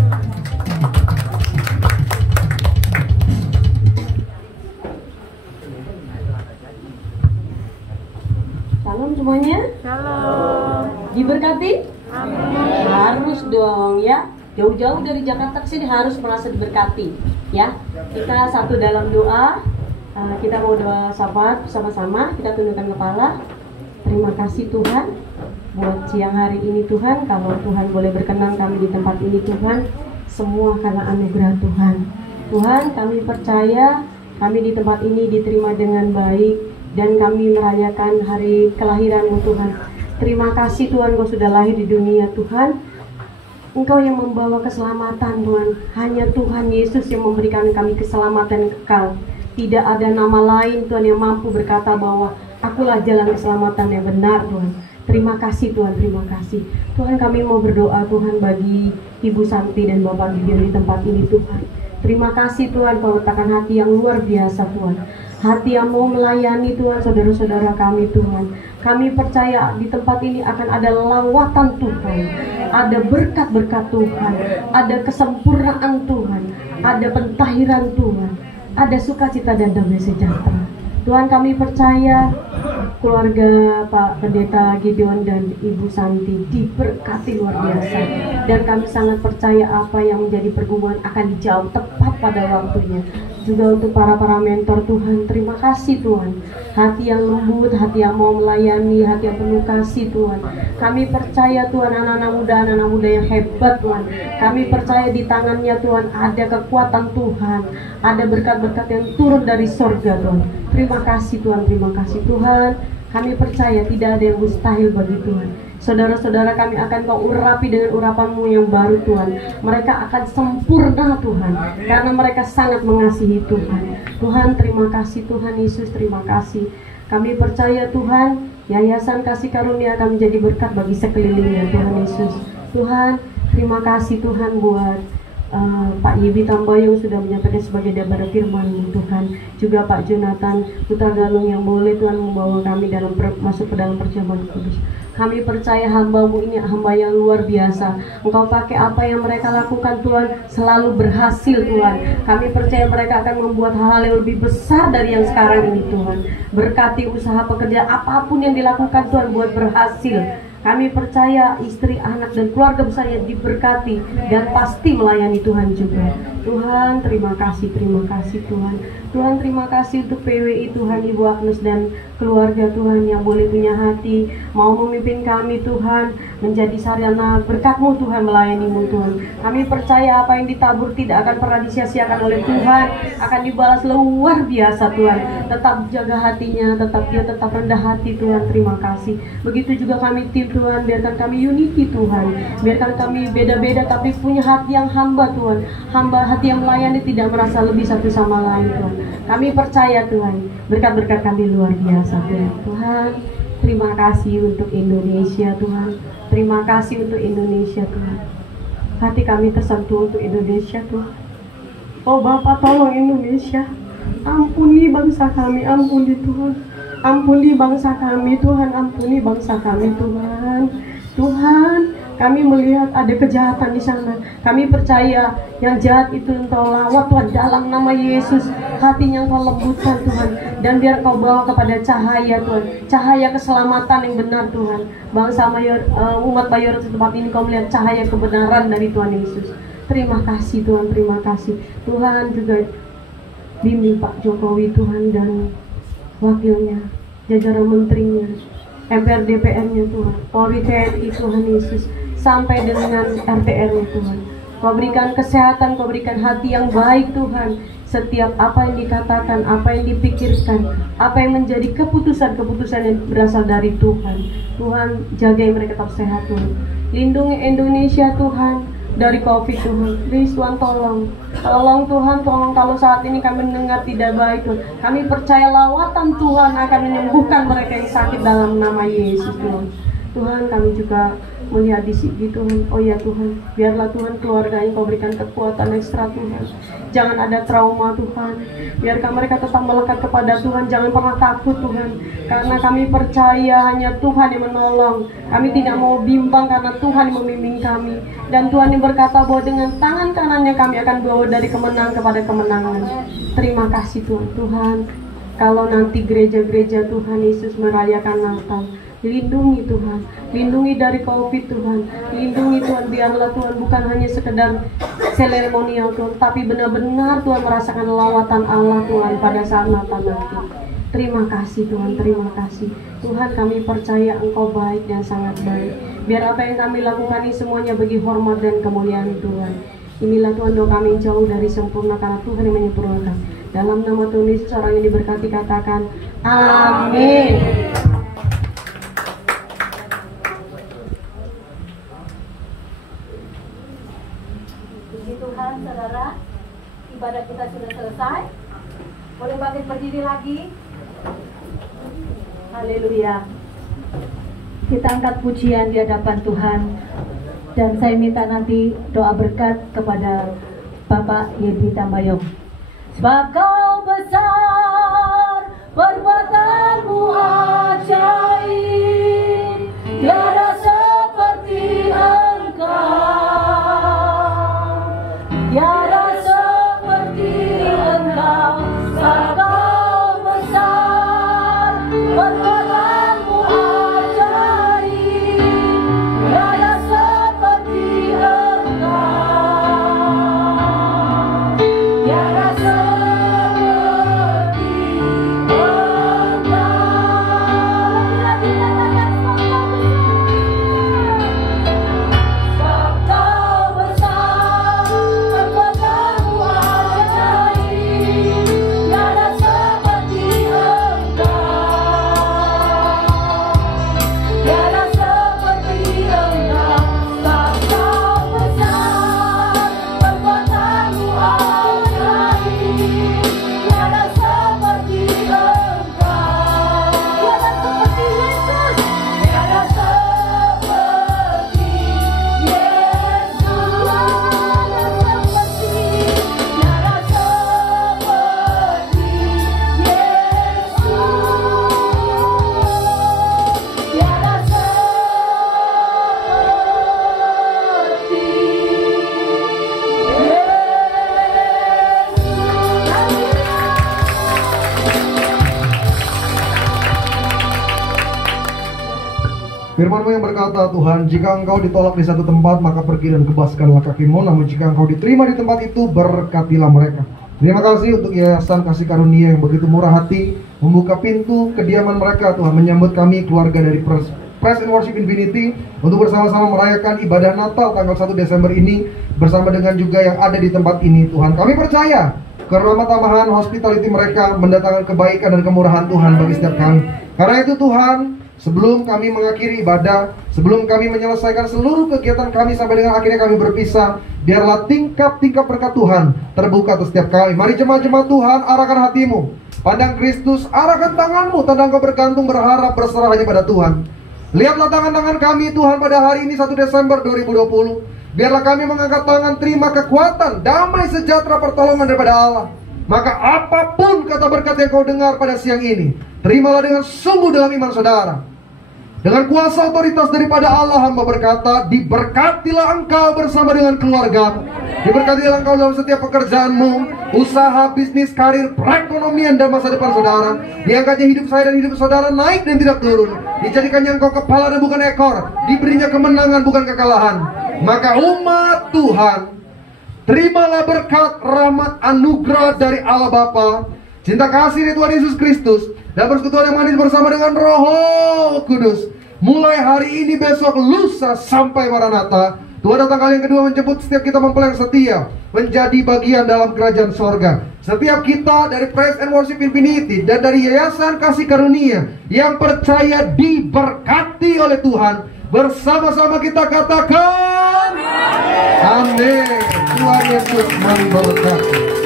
Salam semuanya. Shalom. Diberkati? Amin. Harus dong ya. Jauh-jauh dari Jakarta ke sini harus merasa diberkati ya. Kita satu dalam doa. Kita mau doa sahabat bersama-sama. Kita tundukkan kepala. Terima kasih Tuhan buat siang hari ini Tuhan. Kalau Tuhan boleh berkenan kami di tempat ini Tuhan, semua karena anugerah Tuhan. Tuhan, kami percaya kami di tempat ini diterima dengan baik dan kami merayakan hari kelahiran-Mu Tuhan. Terima kasih Tuhan, Kau sudah lahir di dunia Tuhan. Engkau yang membawa keselamatan Tuhan. Hanya Tuhan Yesus yang memberikan kami keselamatan kekal. Tidak ada nama lain Tuhan yang mampu berkata bahwa akulah jalan keselamatan yang benar Tuhan. Terima kasih Tuhan, terima kasih. Tuhan, kami mau berdoa Tuhan bagi Ibu Santi dan Bapak Gideon di tempat ini Tuhan. Terima kasih Tuhan, Kau letakkan hati yang luar biasa Tuhan. Hati yang mau melayani Tuhan saudara-saudara kami Tuhan. Kami percaya di tempat ini akan ada lawatan Tuhan, ada berkat-berkat Tuhan, ada kesempurnaan Tuhan, ada pentahiran Tuhan, ada sukacita dan damai sejahtera. Tuhan, kami percaya keluarga Pak Pendeta Gideon dan Ibu Santi diberkati luar biasa. Dan kami sangat percaya apa yang menjadi pergumulan akan dijawab tepat pada waktunya. Juga untuk para mentor Tuhan, terima kasih Tuhan. Hati yang lembut, hati yang mau melayani, hati yang penuh kasih Tuhan. Kami percaya Tuhan, anak-anak muda yang hebat Tuhan. Kami percaya di tangannya Tuhan ada kekuatan Tuhan, ada berkat-berkat yang turun dari sorga Tuhan. Terima kasih Tuhan, terima kasih Tuhan. Kami percaya tidak ada yang mustahil bagi Tuhan. Saudara-saudara kami akan Kau urapi dengan urapan-Mu yang baru Tuhan. Mereka akan sempurna Tuhan, karena mereka sangat mengasihi Tuhan. Tuhan terima kasih, Tuhan Yesus terima kasih. Kami percaya Tuhan, Yayasan Kasih Karunia akan menjadi berkat bagi sekelilingnya Tuhan Yesus. Tuhan terima kasih Tuhan buat Pak Yibi Tambayong sudah menyampaikan sebagai daripada firman Tuhan. Juga Pak Jonathan Putra Galung yang boleh Tuhan membawa kami masuk ke dalam perjamuan kudus. Kami percaya hamba-Mu ini hamba yang luar biasa. Engkau pakai apa yang mereka lakukan Tuhan selalu berhasil Tuhan. Kami percaya mereka akan membuat hal-hal yang lebih besar dari yang sekarang ini Tuhan. Berkati usaha pekerjaan apapun yang dilakukan Tuhan buat berhasil. Kami percaya istri, anak, dan keluarga besarnya diberkati dan pasti melayani Tuhan juga. Tuhan terima kasih Tuhan. Tuhan terima kasih untuk PWI Tuhan, Ibu Agnes dan keluarga Tuhan yang boleh punya hati mau memimpin kami Tuhan menjadi sarjana berkat-Mu Tuhan, melayani-Mu Tuhan. Kami percaya apa yang ditabur tidak akan pernah disia-siakan oleh Tuhan, akan dibalas luar biasa Tuhan. Tetap jaga hatinya, tetap rendah hati Tuhan. Terima kasih. Begitu juga kami tim Tuhan, biarkan kami unity Tuhan, biarkan kami beda-beda tapi punya hati yang hamba Tuhan, hati yang melayani, tidak merasa lebih satu sama lain Tuhan. Kami percaya Tuhan, berkat-berkat kami luar biasa Tuhan. Tuhan terima kasih untuk Indonesia Tuhan, terima kasih untuk Indonesia Tuhan. Hati kami tersentuh untuk Indonesia Tuhan. Oh Bapa, tolong Indonesia, ampuni bangsa kami, ampuni Tuhan. Ampuni bangsa kami Tuhan, ampuni bangsa kami Tuhan. Tuhan, kami melihat ada kejahatan di sana. Kami percaya yang jahat itu Engkau lawat Tuhan dalam nama Yesus. Hatinya Engkau lembutkan Tuhan, dan biar Engkau bawa kepada cahaya Tuhan, cahaya keselamatan yang benar Tuhan. Bangsa umat mayoritas tempat ini Engkau melihat cahaya kebenaran dari Tuhan Yesus. Terima kasih Tuhan, terima kasih. Tuhan juga bimbing Pak Jokowi Tuhan dan wakilnya, jajaran menterinya, MPR DPR-nya Tuhan, Polri TNI Tuhan Yesus, sampai dengan RT-nya Tuhan. Kau berikan kesehatan, Kau berikan hati yang baik Tuhan. Setiap apa yang dikatakan, apa yang dipikirkan, apa yang menjadi keputusan-keputusan yang berasal dari Tuhan. Tuhan jaga mereka tetap sehat Tuhan. Lindungi Indonesia Tuhan dari COVID Tuhan. Please Tuhan tolong Tuhan, tolong kalau saat ini kami mendengar tidak baik Tuhan. Kami percaya lawatan Tuhan akan menyembuhkan mereka yang sakit dalam nama Yesus Tuhan. Tuhan kami juga melihat di sini Tuhan. Oh ya Tuhan, biarlah Tuhan keluarganya Kau berikan kekuatan ekstra Tuhan. Jangan ada trauma Tuhan. Biarkan mereka tetap melekat kepada Tuhan. Jangan pernah takut Tuhan, karena kami percaya hanya Tuhan yang menolong. Kami tidak mau bimbang karena Tuhan yang membimbing kami. Dan Tuhan yang berkata bahwa dengan tangan kanannya kami akan bawa dari kemenangan kepada kemenangan. Terima kasih Tuhan. Tuhan, kalau nanti gereja-gereja Tuhan Yesus merayakan Natal, lindungi Tuhan, lindungi dari COVID Tuhan, lindungi Tuhan. Biarlah Tuhan bukan hanya sekedar seremonial Tuhan, tapi benar-benar Tuhan merasakan lawatan Allah Tuhan pada saat Natal nanti. Terima kasih Tuhan, terima kasih Tuhan. Kami percaya Engkau baik dan sangat baik. Biar apa yang kami lakukan ini semuanya bagi hormat dan kemuliaan Tuhan. Inilah Tuhan doa kami jauh dari sempurna, karena Tuhan yang menyempurnakan. Dalam nama Tuhan Yesus orang yang diberkati katakan amin. Tuhan, saudara, ibadah kita sudah selesai. Boleh bangkit berdiri lagi. Haleluya. Kita angkat pujian di hadapan Tuhan. Dan saya minta nanti doa berkat kepada Bapak Yibi Tambayong. Sebab Kau besar, perbuatan-Mu ajaib, tiada seperti Engkau, tiada seperti Engkau. Sebab Kau besar, perbuatan-Mu ajaib, tiada seperti Engkau, tiada seperti Engkau. Firman-Mu yang berkata, Tuhan, jika Engkau ditolak di satu tempat, maka pergi dan kebaskanlah kakimu. Namun jika Engkau diterima di tempat itu, berkatilah mereka. Terima kasih untuk Yayasan Kasih Karunia yang begitu murah hati, membuka pintu kediaman mereka, Tuhan, menyambut kami keluarga dari Praise and Worship Infinity untuk bersama-sama merayakan ibadah Natal tanggal 1 Desember ini bersama dengan juga yang ada di tempat ini, Tuhan. Kami percaya keramah tamahan hospitality mereka mendatangkan kebaikan dan kemurahan Tuhan bagi setiap kami. Karena itu Tuhan, sebelum kami mengakhiri ibadah, sebelum kami menyelesaikan seluruh kegiatan kami sampai dengan akhirnya kami berpisah, biarlah tingkap-tingkap berkat Tuhan terbuka atas setiap kami. Mari jemaat-jemaat Tuhan, arahkan hatimu, pandang Kristus, arahkan tanganmu, tanda engkau bergantung, berharap, berserah hanya pada Tuhan. Lihatlah tangan-tangan kami Tuhan pada hari ini 1 Desember 2020. Biarlah kami mengangkat tangan, terima kekuatan, damai, sejahtera, pertolongan daripada Allah. Maka apapun kata berkat yang kau dengar pada siang ini, terimalah dengan sungguh dalam iman saudara. Dengan kuasa otoritas daripada Allah, hamba berkata, diberkatilah engkau bersama dengan keluargamu. Diberkatilah engkau dalam setiap pekerjaanmu, usaha, bisnis, karir, perekonomian, dan masa depan saudara. Diangkatnya hidup saya dan hidup saudara naik dan tidak turun. Dijadikannya engkau kepala dan bukan ekor. Diberinya kemenangan bukan kekalahan. Maka umat Tuhan, terimalah berkat, rahmat, anugerah dari Allah Bapa, cinta kasih dari Tuhan Yesus Kristus, dan persekutuan yang manis bersama dengan Roh Kudus. Mulai hari ini, besok, lusa, sampai Maranatha. Tuhan datang kali yang kedua menjemput setiap kita mempelai yang setia menjadi bagian dalam kerajaan sorga. Setiap kita dari Praise and Worship Infinity dan dari Yayasan Kasih Karunia yang percaya diberkati oleh Tuhan, bersama-sama kita katakan amin. Tuhan Yesus memberkati.